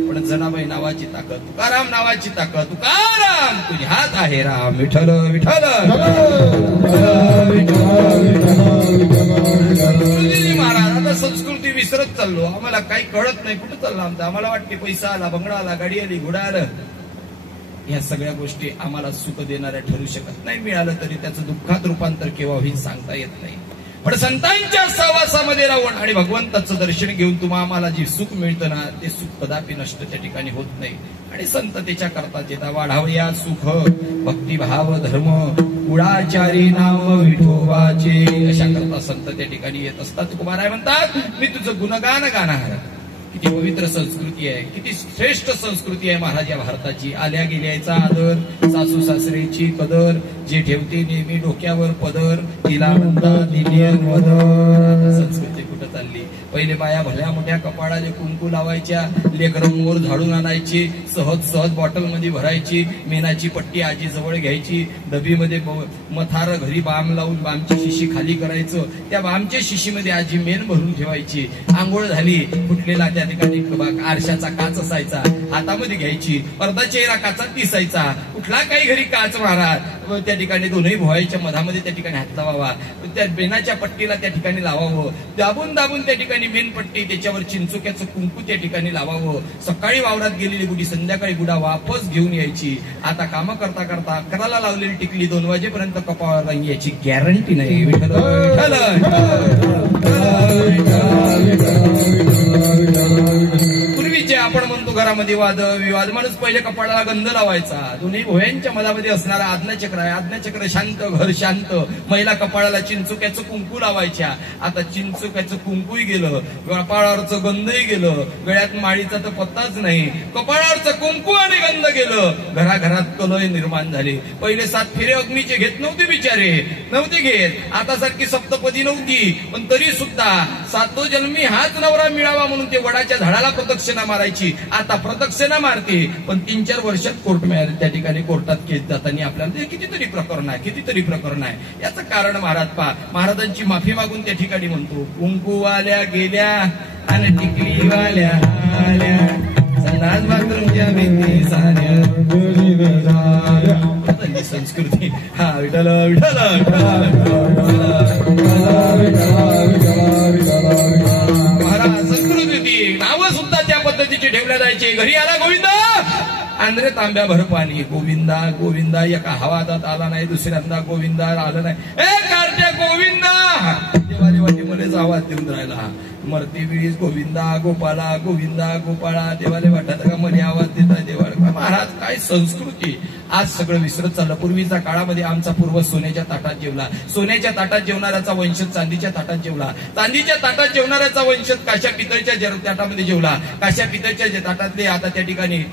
पण जनाबाई नावाची ताकद, तुकाराम नावाची ताकद, तुकाराम तुझी हात आहे राम. विठ्ठल विठ्ठल. महाराज आता संस्कृती विसरत चाललो. आम्हाला काही कळत नाही कुठं चाललं आमचं. आम्हाला वाटते पैसा आला, बंगला आला, गाडी आली, घोडा आलं, ह्या सगळ्या गोष्टी आम्हाला सुख देणाऱ्या ठरू शकत नाही. मिळालं तरी त्याचं दुःखात रूपांतर केव्हा होईल सांगता येत नाही. पण संतांच्या सहवासामध्ये राहून आणि भगवंताचं दर्शन घेऊन तुम्हाला आम्हाला जे सुख मिळतं ना, ते सुख कदापि नष्ट त्या ठिकाणी होत नाही. आणि संततेच्या करता चेता वाढावया सुख, भक्तिभाव धर्म, कुळाचारी नाम विठोबाचे, अशा करता संत त्या ठिकाणी येत असतात. तुकोबाराय म्हणतात मी तुझं गुणगान गाणार. किती पवित्र संस्कृती आहे, किती श्रेष्ठ संस्कृती आहे महाराज या भारताची. आल्या गेल्याचा आदर, सासू सासरेची कदर, जे ठेवते नेहमी डोक्यावर पदर, तिला म्हणतात दिलीयन वदर. संस्कृती कुठं चालली? पहिले बाया भल्या मोठ्या कपाळाले कुंकू लावायच्या, लेकरं मोर झाडून आणायची, सहज सहज बॉटल मध्ये भरायची, मेनाची पट्टी आजी जवळ घ्यायची, डबीमध्ये मथार घरी बाम लावून बामची शिशी खाली करायचं, त्या बामच्या शिशीमध्ये आजी मेन भरून ठेवायची. आंघोळ झाली, फुटलेला त्या ठिकाणी आरशाचा काच असायचा, हातामध्ये घ्यायची, अर्धा चेहरा काचात दिसायचा. कुठला काही घरी काच महाराज त्या ठिकाणी दोन्ही भुवयाच्या मधामध्ये त्या ठिकाणी हात लावावा, त्या बेनाच्या पट्टीला त्या ठिकाणी लावावं, दाबून दाबून त्या ठिकाणी मेनपट्टी, त्याच्यावर चिंचुक्याचं कुंकू त्या ठिकाणी लावावं. सकाळी वावरात गेलेली गुढी संध्याकाळी गुढा वापस घेऊन यायची. आता कामं करता करता 11ला लावलेली टिकली 2 वाजेपर्यंत कपाळाला याची गॅरंटी नाही. पूर्वीचे आपण म्हणतो घरामध्ये वाद विवाद, माणूस पहिले कपाळाला गंध लावायचा, दोन्ही भुयांच्या मधामध्ये असणारा आज्ञाचक्र आहे, आज्ञाचक्र शांत, घर शांत. महिला कपाळाला चिंचुक्याचं कुंकू लावायच्या, आता चिंचुक्याचं कुंकूही गेलं, कपाळावरचं गंधही गेलं, गळ्यात माळीचा तर पत्ताच नाही, कपाळावरचं कुंकू आणि गंध गेलं, घराघरात कलह निर्माण झाले. पहिले 7 फेरे अग्नीचे घेत नव्हते बिचारे, नव्हते घेत, आता सारखी सप्तपदी नव्हती, पण तरी सुद्धा 7 जन्मी हाच नवरा मिळावा म्हणून ते वडाच्या झाडाला प्रदक्षिणा मारायची. आता प्रदक्षिणा मारते, पण 3-4 वर्षात कोर्ट मिळाले, त्या ठिकाणी कोर्टात केस जाताना आपल्याला कितीतरी प्रकरण आहे, कितीतरी प्रकरण आहे. याचं कारण महाराज महाराजांची माफी मागून त्या ठिकाणी म्हणतो, कुंकूवाल्या गेल्या आणि टिकलीवाल्या आल्या, संडास बाथरूमच्या भीती साऱ्या संस्कृती. हा विठ्ठल विठ्ठल महाराज संस्कृती होती. नावं सुद्धा त्या पद्धतीची ठेवल्या जायचे. घरी आला गोविंदा, आंध्रे तांब्या भर पाणी, गोविंदा गोविंदा. एका हवादात आला नाही, दुसऱ्यांदा गोविंदा आलं नाही, ए कारट्या गोविंदा. देवाली वाटी मध्येच आवाज देऊन राहिला, मरती वेळीस गोविंदा गोपाळा गोविंदा गोपाळा. देवाले वाटत का मध्ये आवाज देता देवाळ. महाराज काय संस्कृती, आज सगळं विसरत चाललं. पूर्वीच्या काळामध्ये आमचा पूर्वज सोन्याच्या ताटात जेवला, सोन्याच्या ताटात जेवणाऱ्याचा वंशज चांदीच्या ताटात जेवला, चांदीच्या ताटात जेवणाऱ्याचा वंशज काश्या पितळच्या ताटामध्ये जेवला, काश्या पितळच्या ताटातले आता त्या ठिकाणी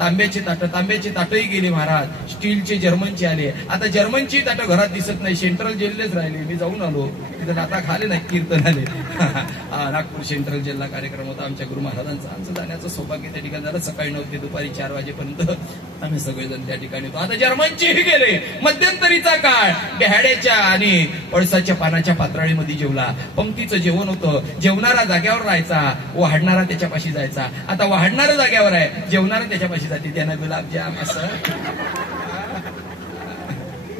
तांब्याचे ताटही गेले महाराज, स्टीलचे जर्मनचे आले. आता जर्मनची ताटं घरात दिसत नाही, सेंट्रल जेललेच राहिले. मी जाऊन आलो तिथं, आता खाले नाही, कीर्तन आले. नागपूर सेंट्रल जेलला कार्यक्रम होता आमच्या गुरु महाराजांचा. आमचं जाण्याचं सौभाग्य त्या ठिकाणी झालं. सकाळी 9 ते दुपारी 4 वाजेपर्यंत आम्ही सगळेजण त्या ठिकाणी होतो. आता जर्मनचेही गेले. मध्यंतरीचा काळ बेहाड्याच्या आणि पळसाच्या पानाच्या पात्राळीमध्ये जेवला. पंक्तीचं जेवण होतं. जेवणारा जाग्यावर राहायचा, वाढणारा त्याच्यापाशी जायचा. आता वाढणारा जाग्यावर आहे, जेवणारा त्याच्यापाशी जाते. त्यानं गुलाबजाम असं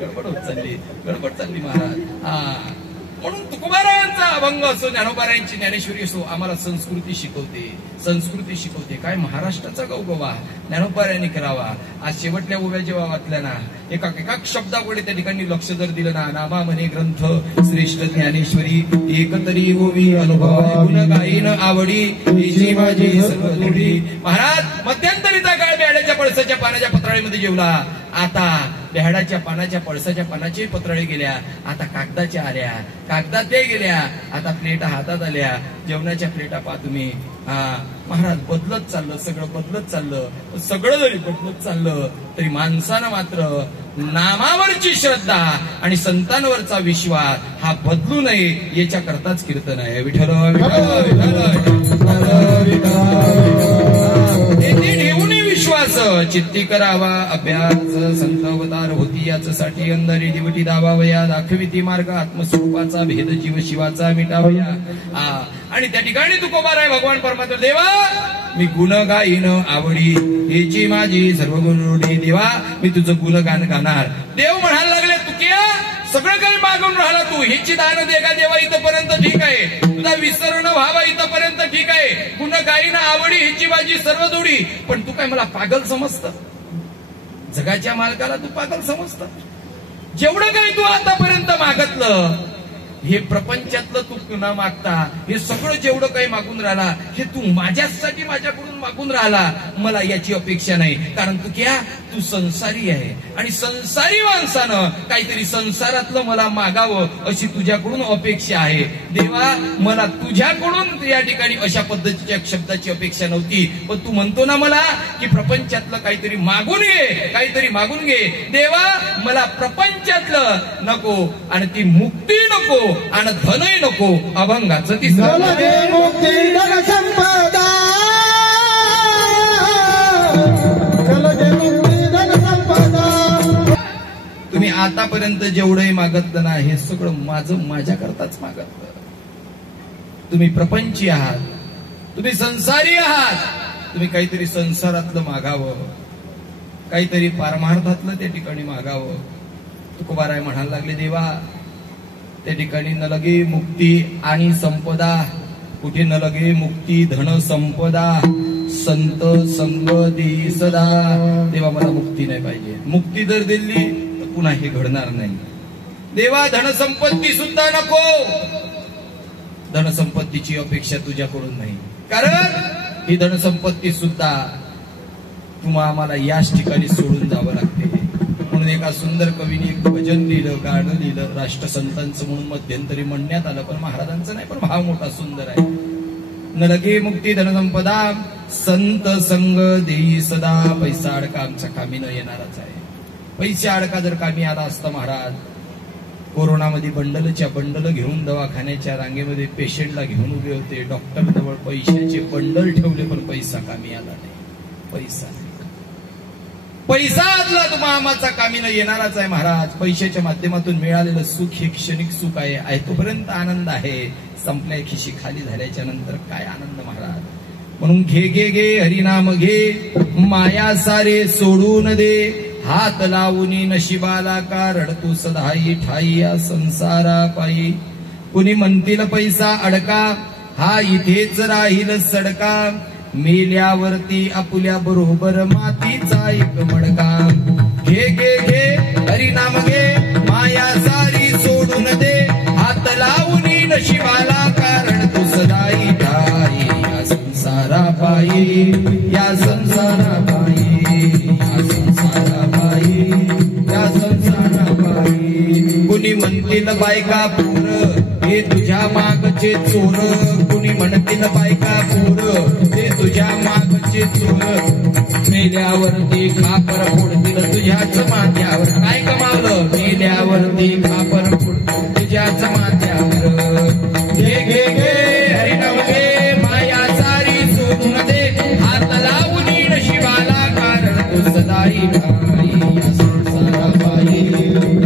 गडबड होत चालली, गडबड चालली महाराज. म्हणून तुकोबारायांचा अभंग असो, ज्ञानोबारायांची ज्ञानेश्वरी असो, आम्हाला संस्कृती शिकवते, संस्कृती शिकवते. काय महाराष्ट्राचा गौगवा ज्ञानोबारायांनी करावा. आज शेवटल्या ओव्या जेव्हा वाचल्या ना, एका शब्दाकडे त्या ठिकाणी लक्ष जर दिलं ना, नामा म्हणे ग्रंथ श्रेष्ठ ज्ञानेश्वरी, एकतरी ओवी अनुभव गुण गाईन आवडी, हिची माझी सर्वदुडी. महाराज मध्यंतरीचा काळ बेहाड्याच्या पळसाच्या पानाच्या पत्राळीमध्ये जेवला. आता बेहाडाच्या पानाच्या पळसाच्या पानाची पत्राळी गेल्या, आता कागदाच्या आल्या, कागदातल्या गेल्या, आता प्लेटा हातात आल्या. जेवणाच्या प्लेटा पहा तुम्ही. महाराज बदलत चाललं, सगळं बदलत चाललं. सगळं जरी बदलत चाललं तरी माणसानं मात्र नामावरची श्रद्धा आणि संतांवरचा विश्वास हा बदलू नये याच्या करताच कीर्तन आहे. विठ्ठल विश्वास चित्ती करावा अभ्यास, संतवतार होती यासाठी अंधारी दिवटी दाबावया, दाखविती मार्ग आत्मस्वरूपाचा भेद जीव शिवाचा मिटावया. आणि त्या ठिकाणी तुकोबाराय भगवान परमात्मा, देवा मी गुण गाईन आवडी, हेची माझी सर्व गुरुडी. देवा मी तुझं गुणगान गाणार. देव म्हणायला लागले, तुक्या सगळं काही मागून राहिला तू, हिची दान दे का देवा इथपर्यंत ठीक आहे, तुझा विसरण व्हावा इथपर्यंत ठीक आहे, गुण गाईन आवडी हिची माझी सर्व जोडी. पण तू काय मला पागल समजत? जगाच्या मालकाला तू पागल समजत? जेवढं काही तू आतापर्यंत मागतलं, हे प्रपंचातलं तू न मागता हे सगळं जेवढं काही मागून राहिला, हे तू माझ्यासाठी माझ्याकडून मागून राहिला. मला याची अपेक्षा नाही, कारण तू तू संसारी आहे आणि संसारी माणसानं काहीतरी संसारातलं मला मागावं अशी तुझ्याकडून अपेक्षा आहे. देवा मला तुझ्याकडून या ठिकाणी अशा पद्धतीच्या शब्दाची अपेक्षा नव्हती, पण तू म्हणतो ना मला की प्रपंचातलं काहीतरी मागून घे, काहीतरी मागून घे. देवा मला प्रपंचातलं नको आणि ती मुक्ती नको आणि धनही नको. अभंगाचं तिसरं तुम्ही आतापर्यंत जेवढंही मागतलं ना, हे सगळं माझं माझ्या करताच मागतलं. तुम्ही प्रपंची आहात, तुम्ही संसारी आहात, तुम्ही काहीतरी संसारातलं मागावं, काहीतरी पारमार्थातलं त्या ठिकाणी मागावं. तुकोबाराय म्हणायला लागले, देवा त्या ठिकाणी न लगे मुक्ती आणि संपदा, कुठे न लगे मुक्ती धन संपदा, संत संग दे सदा. देवा मला मुक्ती नाही पाहिजे. मुक्ती जर दिली तर पुन्हा हे घडणार नाही. देवा धनसंपत्ती सुद्धा नको, धनसंपत्तीची अपेक्षा तुझ्याकडून नाही, कारण ही धनसंपत्ती सुद्धा तुम्हाला आम्हाला याच ठिकाणी सोडून जावं लागते. म्हणून एका सुंदर कवीने एक भजन लिहिलं, गाणं लिहिलं राष्ट्रसंतांचं म्हणून मध्यंतरी म्हणण्यात आलं, पण महाराजांचं नाही, पण भाव मोठा सुंदर आहे. न लगे मुक्ती धनसंपदा संत संग देई सदा. पैसा अडका आमच्या कामी न येणारच आहे. पैसा अडका जर कामी आला असता महाराज, कोरोनामध्ये बंडलच्या बंडल घेऊन दवाखान्याच्या रांगेमध्ये पेशंटला घेऊन उभे होते, डॉक्टर जवळ पैशाचे बंडल ठेवले, पण पैसा कामी आला नाही. पैसा आजला तुम्हा आम्हाचा कामी न येणारच आहे महाराज. पैशाच्या माध्यमातून मिळालेलं सुख हे क्षणिक सुख आहे, तोपर्यंत आनंद आहे. संपल्या खिशी खाली झाल्याच्या नंतर काय आनंद महाराज. म्हणून घे घे घे हरिनाम घे, माया सारे सोडून दे. हात लावूनी नशिबाला का रडतू सदाई ठाई या संसारा पायी. कुणी म्हणतील पैसा अडका, हा इथेच राहील सडका. मेल्यावरती आपुल्या बरोबर मातीचा एक मडका. घे घे घे हरिनाम घे, माया सारी सोडून दे. हात लावूनी नशिबाला कारण तू सदाई ठाई या संसारा पायी. या संसारा पायी, या संसारा पायी, या संसारा पायी. कुणी म्हणतील बायका पूर, हे तुझ्या मागचे चोर. कुणी म्हणतील बायका पूर, हे तुझ्या मागचे चोर. मेल्यावरती खापर फोडतील तुझ्याच माथ्यावर. काय कमावलं? मेल्यावरती खापर फोडतील तुझ्याच माथ्यावर. घे घे घे हरिनाम घे, माया सारी सोडून दे. हात लावूनी नशिबाला कारण तू सदाई ठाई या संसारा पायी.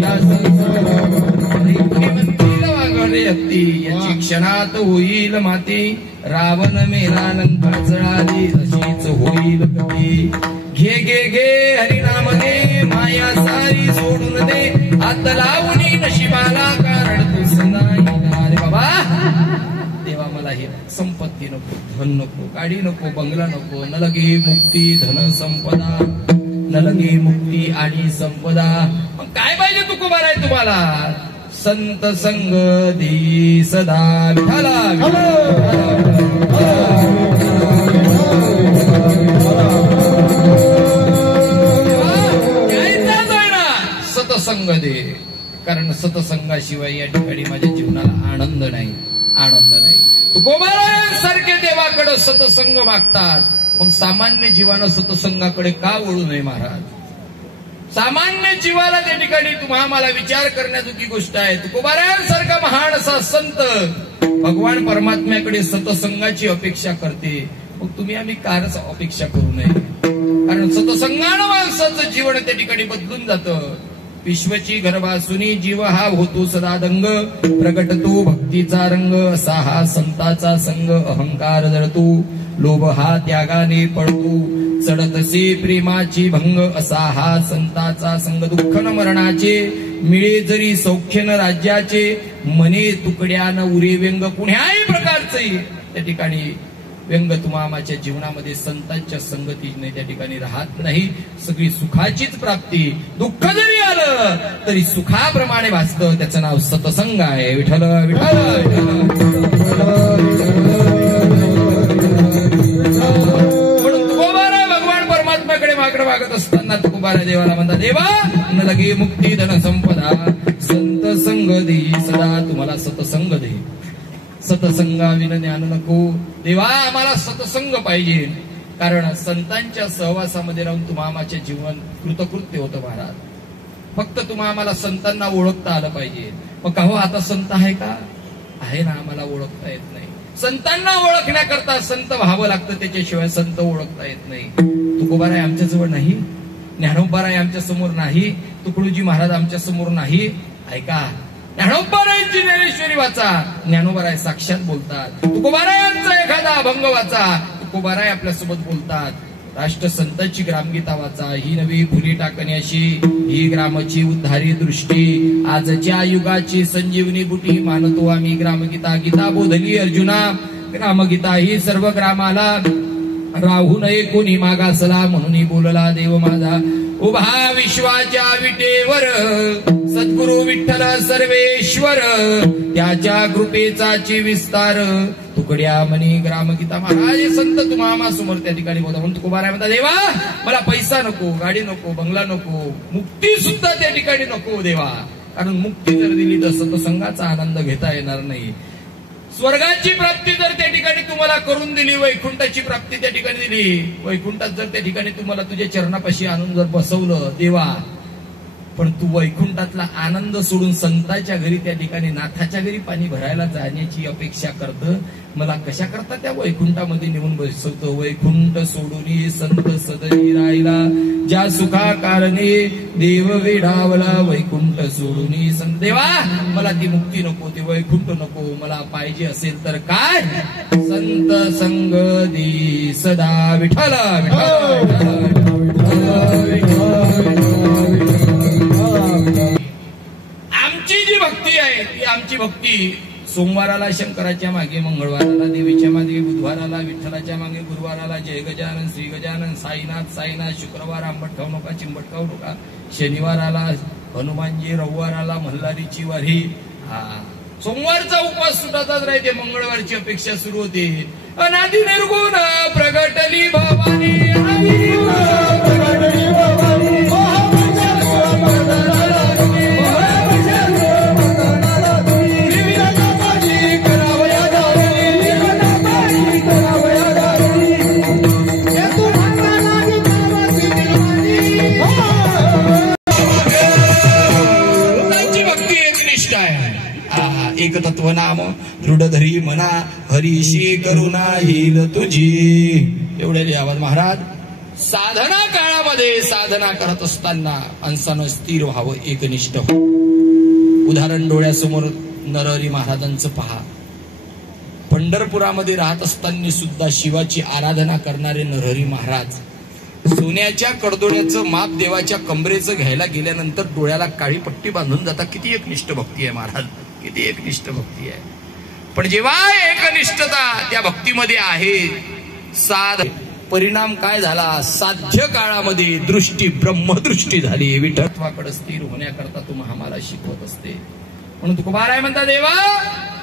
या संसारा पायी. कुणी म्हणतील वागणे हत्ती, याची क्षणात होईल माती. रावण मेला लंका जळाली, अशीच होईल गती. घे घे घे हरिनाम घे, माया सारी सोडून दे. हात लावूनी नशिबाला कारण तू सदाई. अरे बाबा देवा, मला हे संपत्ती नको, धन नको, गाडी नको, बंगला नको. न लगे मुक्ती धन संपदा, न लगे मुक्ती आणि संपदा. मग काय पाहिजे तुकोबार आहे तुम्हाला? संत संग दी सदा. विठाला सतसंग दे, कारण सतसंगाशिवाय या ठिकाणी माझ्या जीवनाला आनंद नाही, आनंद नाही. तुकोबारासारखे देवाकडे सतसंग मागतात, मग सामान्य जीवानं सतसंगाकडे का वळू नये महाराज? सामान्य जीवाला त्या ठिकाणी तुम्हा मला विचार करण्याजोगी गोष्ट आहे. तुकोबारासारखा महान असा संत भगवान परमात्म्याकडे सतसंगाची अपेक्षा करते, मग तुम्ही आम्ही कारच अपेक्षा करू नये. कारण सतसंगानं माणसाचं जीवन त्या ठिकाणी बदलून जातं. विश्वची गर्भासुनी जीव हा होतो सदा दंग. प्रगटतो भक्तीचा रंग, असा हा संताचा संग. अहंकार जळतो, लोभ हा त्यागाने पडतो. चढतसे प्रेमाची भंग, असा हा संताचा संग. दुःख न मरणाचे, मिळे जरी सौख्य न राज्याचे. मने तुकड्यानं उरे व्यंग, कुण्याही प्रकारचे त्या ठिकाणी व्यंग तुम्हाच्या जीवनामध्ये संतांच्या संगतीने त्या ठिकाणी राहत नाही. सगळी सुखाचीच प्राप्ती. दुःख जरी आलं तरी सुखाप्रमाणे भासतं. त्याचं नाव सतसंग आहे. विठ्ठल विठ्ठल म्हणून तुकोबारा भगवान परमात्म्याकडे मागणं मागत असताना तुकोबारा देवाला म्हणतात, देवा न लगे मुक्ती धन संपदा. संत संग दे सदा, तुम्हाला सतसंग दे. सतसंगाविन ज्ञान नको. देवा आम्हाला सतसंग पाहिजे, कारण संतांच्या सहवासामध्ये राहून तुम्हाच्या जीवन कृतकृत्य होतं महाराज. फक्त तुम्हा आम्हाला संतांना ओळखता आलं पाहिजे. मग का हो आता संत आहे का? आहे ना, आम्हाला ओळखता येत नाही. संतांना ओळखण्याकरता संत व्हावं लागतं, त्याच्याशिवाय संत ओळखता येत नाही. तुकोबाराय आमच्या जवळ नाही, ज्ञानोबाराय आमच्या समोर नाही, तुकडोजी महाराज आमच्या समोर नाही. ऐका, ज्ञानोबारायांची ज्ञानेश्वरी वाचा, ज्ञानोबाराय साक्षात बोलतात. तुकोबारायांचा एखादा अभंग वाचा, तुकोबाराय आपल्यासोबत बोलतात. राष्ट्रसंतांची ग्रामगीता वाचा, ही नवी फुली टाकण्याशी, ही ग्रामची उद्धारी दृष्टी. आजच्या युगाची संजीवनी बुटी, मानतो आम्ही ग्रामगीता. गीता बोधली अर्जुना, ग्रामगीता ही सर्व ग्रामाला. राहू नये कोणी मागासला, म्हणून बोलला देव माझा. उभा विश्वाच्या विटेवर सद्गुरु विठ्ठल सर्वेश्वर, त्याच्या कृपेचा विस्तार. तुकड्या मनी ग्रामगीता महाराज संत तुम्हा समोर त्या ठिकाणी बोलता. म्हणून तुकोबाराय म्हणता देवा मला पैसा नको, गाडी नको, बंगला नको, मुक्ती सुद्धा त्या ठिकाणी नको देवा. कारण मुक्ती जर दिली तर सतसंगाचा आनंद घेता येणार नाही. स्वर्गाची प्राप्ती जर त्या ठिकाणी तुम्हाला करून दिली, वैकुंठाची प्राप्ती त्या ठिकाणी दिली, वैकुंठात जर त्या ठिकाणी तुम्हाला तुझ्या चरणापाशी आणून जर बसवलं देवा, पण तू वैकुंठातला आनंद सोडून संतांच्या घरी त्या ठिकाणी नाथाच्या घरी पाणी भरायला जाण्याची अपेक्षा करतं. मला कशा करता त्या वैकुंठामध्ये नेऊन बसवतो. वैकुंठ सोडून संत सदरी राहिला, ज्या सुखा कारणे देव वेढावला. वैकुंठ सोडून संत देवा मला ती मुक्ती नको, ते वैकुंठ नको, मला पाहिजे असेल तर काय संत संग दी सदा विठ्ठल विठ्ठल. आमची जी भक्ती आहे ती आमची भक्ती सोमवाराला शंकराच्या मागे, मंगळवाराला देवीच्या मागे, बुधवाराला विठ्ठलाच्या मागे, गुरुवाराला जय गजानन श्री गजानन, साईनाथ साईनाथ, शुक्रवार आंबट खाऊ नका चिंबट खाऊ नका, शनिवाराला हनुमानजी, रविवाराला मल्हारीची वारी. सोमवारचा उपवास सुटाचाच राहते, मंगळवारची अपेक्षा सुरू होते. अनादि निर्गुण प्रगटली भवानी, एक तत्व नाम दृढ धरी मना, हरीशी करुणा येईल तुझी. एवढे आवाज महाराज. साधना काळामध्ये साधना करत असताना माणसानं स्थिर व्हावं, एकनिष्ठ व्हावं. उदाहरण डोळ्यासमोर नरहरी महाराजांचं पहा. पंढरपुरामध्ये राहत असताना सुद्धा शिवाची आराधना करणारे नरहरी महाराज सोन्याच्या कडदोड्याचं माप देवाच्या कमरेचं घ्यायला गेल्यानंतर डोळ्याला काळी पट्टी बांधून जातात. किती एकनिष्ठ भक्ती आहे महाराज, किती एकनिष्ठ भक्ती आहे. पण जेव्हा एकनिष्ठता त्या भक्तीमध्ये आहे, परिणाम काय झाला, साध्य काळामध्ये दृष्टी ब्रह्मदृष्टी झाली. विठ्ठलत्वाकडे स्थिर होण्याकरता तू आम्हाला शिकवत असते. म्हणून तुकोबाराय म्हणता देवा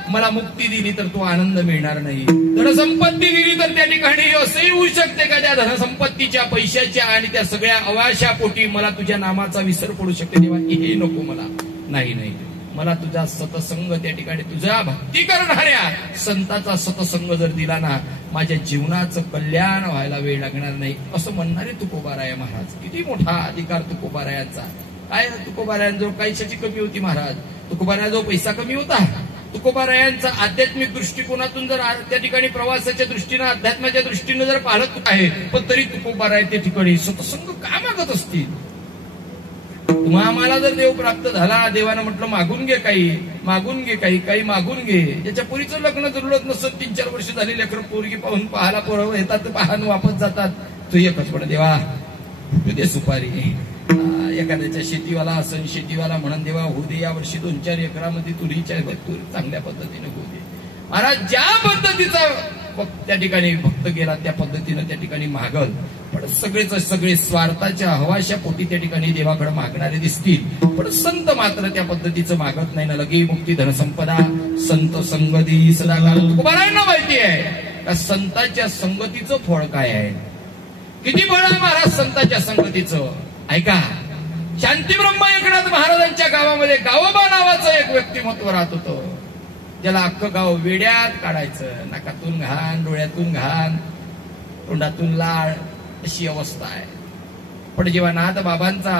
मला मुक्ती दिली तर तो आनंद मिळणार नाही, धनसंपत्ती दिली तर त्या ठिकाणी असंही होऊ शकते का त्या धनसंपत्तीच्या, पैशाच्या आणि त्या सगळ्या अवाशापोटी मला तुझ्या नामाचा विसर पडू शकते. तेव्हा हे नको मला. नाही नाही, मला तुझा सतसंग त्या ठिकाणी तुझ्या भक्ती करणाऱ्या संताचा सतसंग जर दिला ना, माझ्या जीवनाचं कल्याण व्हायला वेळ लागणार नाही, असं म्हणणारे तुकोबाराय महाराज. किती मोठा अधिकार तुकोबारायांचा. काय तुकोबारायांजवळ पैशाची कमी होती महाराज, तुकोबारायांजवळ पैसा कमी होता. तुकोबारायांचा आध्यात्मिक दृष्टिकोनातून जर त्या ठिकाणी प्रवासाच्या दृष्टीनं, अध्यात्माच्या दृष्टीनं जर पाहत आहे, पण तरी तुकोबाराय त्या ठिकाणी सतसंग का मागत असतील. तुम्हा आम्हाला जर देव प्राप्त झाला, देवानं म्हटलं मागून घे काही, मागून घे काही, काही मागून घे. ज्याच्या पोरीचं लग्न जुळत नसत, 3-4 वर्ष झाली, लेकरं पोरगी पाहून पाहायला पोरं येतात, पाहून वापस जातात. तो एकच पण देवा तू दे सुपारी. एखाद्याच्या शेतीवाला असं शेतीवाला म्हणून देवा होऊ दे या वर्षी 2-4 एकरामध्ये तुरीच्या चांगल्या पद्धतीने होऊ दे. महाराज ज्या पद्धतीचा त्या ठिकाणी भक्त गेला त्या पद्धतीनं त्या ठिकाणी मागल. पण सगळेच सगळे स्वार्थाच्या हवाशा पोटी त्या ठिकाणी देवाकडे मागणारे दिसतील, पण संत मात्र त्या पद्धतीचं मागत नाही ना. लगे मुक्ती धनसंपदा संत संगती सदाकाळ. तुकोबारायांना माहिती आहे का संतांच्या संगतीचं फळ काय आहे. किती फळ आहे महाराज संतांच्या संगतीचं. ऐका, शांती ब्रह्म एकनाथ महाराजांच्या गावामध्ये गावोबा नावाचं एक व्यक्तिमत्व राहत होतं, ज्याला अख्खं गाव वेड्यात काढायचं. नाकातून घाण, डोळ्यातून घाण, तोंडातून लाळ, अशी अवस्था आहे. पण जेव्हा नाथबाबांचा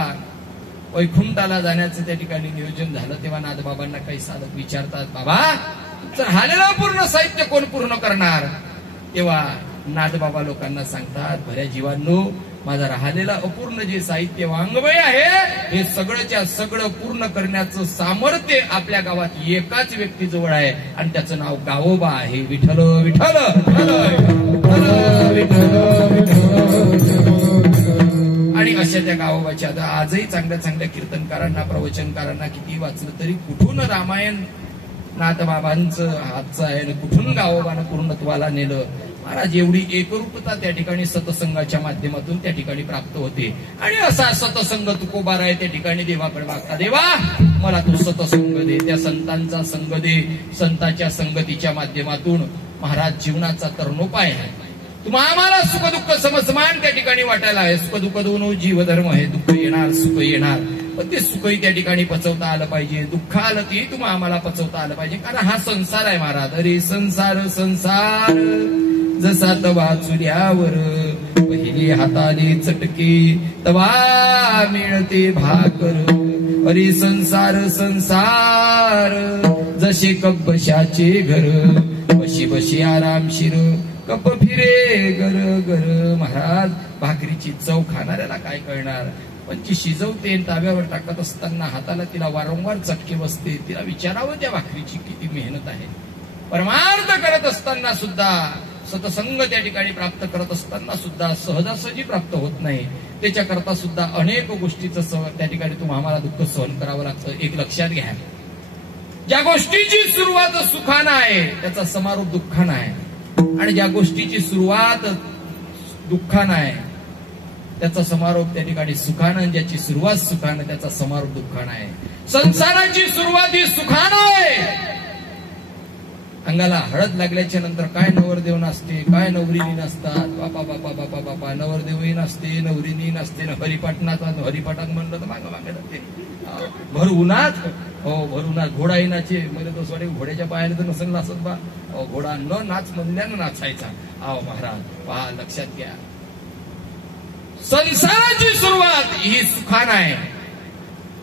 वैकुंठाला जाण्याचं त्या ठिकाणी नियोजन झालं, तेव्हा नाथबाबांना काही साधक विचारतात, बाबा तुमचं राहिलेलं पूर्ण साहित्य कोण पूर्ण करणार. तेव्हा नाथबाबा लोकांना सांगतात, भल्या जीवांनो, माझा राहिलेला अपूर्ण जे साहित्य वाङ्मय आहे हे सगळंच्या सगळं पूर्ण करण्याचं सामर्थ्य आपल्या गावात एकाच व्यक्तीजवळ आहे, आणि त्याचं नाव गावोबा आहे. विठ्ठल विठ्ठल आणि अशा त्या गावोबाच्या आजही चांगल्या चांगल्या कीर्तनकारांना, प्रवचनकारांना किती वाचलं तरी कुठून रामायण नाथबाबांचं हातचं आहे आणि कुठून गावोबानं पूर्णत्वाला नेलं. महाराज एवढी एकरूपता त्या ठिकाणी सतसंगाच्या माध्यमातून त्या ठिकाणी प्राप्त होते. आणि असा सतसंग तुकोबार आहे त्या ठिकाणी देवाकडे मागता, देवा मला तू सतसंग दे, त्या संतांचा संग दे. संतांच्या संगतीच्या माध्यमातून महाराज जीवनाचा तरणोपाय आहे. तुम्हा आम्हाला सुख दुःख समसमान त्या ठिकाणी वाटायला आहे. सुख दुःख दोन जीवधर्म आहे. दुःख येणार सुख येणार, पण ते सुखही त्या ठिकाणी पचवता आलं पाहिजे. दुःख आलं तेही तुम्हाला आम्हाला पचवता आलं पाहिजे. कारण हा संसार आहे महाराज. अरे संसार संसार जसा तवा चुल्यावर पहिली हाताले चटके तवा मिळते भाकर. अरे संसार संसार जसे कपबशाचे घर बशी बशी आरामशीर कप फिरे गर गर. महाराज भाकरीची चव खाणाऱ्याला काय कळणार, पण जी शिजवते ताव्यावर टाकत असताना हाताला तिला वारंवार चटके बसते, तिला विचारावं त्या भाकरीची किती मेहनत आहे. परमार्थ करत असताना सुद्धा, सतसंग त्या ठिकाणी प्राप्त करत असताना सुद्धा सहजासहजी प्राप्त होत नाही. त्याच्याकरता सुद्धा अनेक गोष्टीचं त्या ठिकाणी तुम्हाला आम्हाला दुःख सहन करावं लागतं. एक लक्षात घ्या, ज्या गोष्टीची सुरुवात सुखानं आहे त्याचा समारोप दुःखानं आहे, आणि ज्या गोष्टीची सुरुवात दुःखानं आहे त्याचा समारोप त्या ठिकाणी सुखानं, ज्याची सुरुवात सुखानं त्याचा समारोप दुःखानं आहे. संसाराची सुरुवात ही सुखानं आहे. अंगाला हळद लागल्याच्या नंतर काय नवरदेव नसते, काय नवरीनी नसतात. बापा बापा बापा बापा, नवरदेवही नसते, नवरीनी नसते. हरिपाठात म्हणलं तर मागं मागे नसते. भर उन्हात, हो भर उन्हात घोडा नाचे. मला तो वाटे घोड्याच्या पायाने तर नसेल नाचत बा. घोडा न नाच म्हणल्यानं नाचायचा. आहो महाराज पहा, लक्षात घ्या, संसाराची सुरुवात ही सुखानं आहे.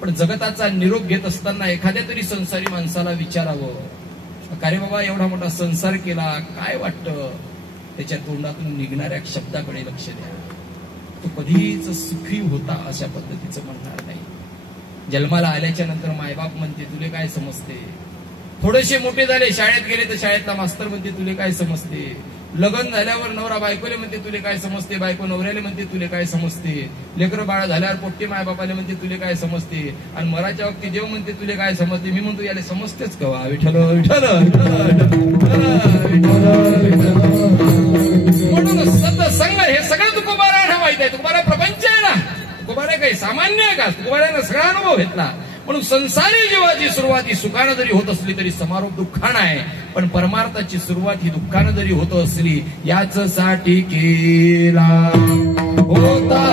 पण जगताचा निरोप घेत असताना एखाद्या तरी संसारी माणसाला विचारावं, का रे बाबा एवढा मोठा संसार केला, काय वाटतं? त्याच्या तोंडातून निघणाऱ्या शब्दाकडे लक्ष द्या. तो कधीच सुखी होता अशा पद्धतीचं म्हणणार नाही. जन्माला आल्याच्या नंतर मायबाप म्हणते तुले काय समजते. थोडेसे मोठे झाले, शाळेत गेले तर शाळेतला मास्तर म्हणते तुले काय समजते. लग्न झाल्यावर नवरा बायकोले म्हणते तुले काय समजते, बायको नवऱ्याले म्हणते तुले काय समजते. लेकरं बाळा झाल्यावर पोट्टे मायबापाले म्हणते तुले काय समजते. आणि मराच्या वक्ती देव म्हणते तुले काय समजते. मी म्हणतो याला समजतेच कवा. विठ्ठल विठ्ठल म्हणून सत्संग हे सगळं तुकोबारांना माहित आहे. तुकोबारा प्रपंच आहे ना, तुकोबारा काही सामान्य आहे का? तुकोबारानं सगळा अनुभव घेतला. म्हणून संसारी जीवाची सुरुवात ही सुखानं जरी होत असली तरी समारोप दुःखानं आहे. पण परमार्थाची सुरुवात ही दुःखानं जरी होत असली, याच साठी केला होता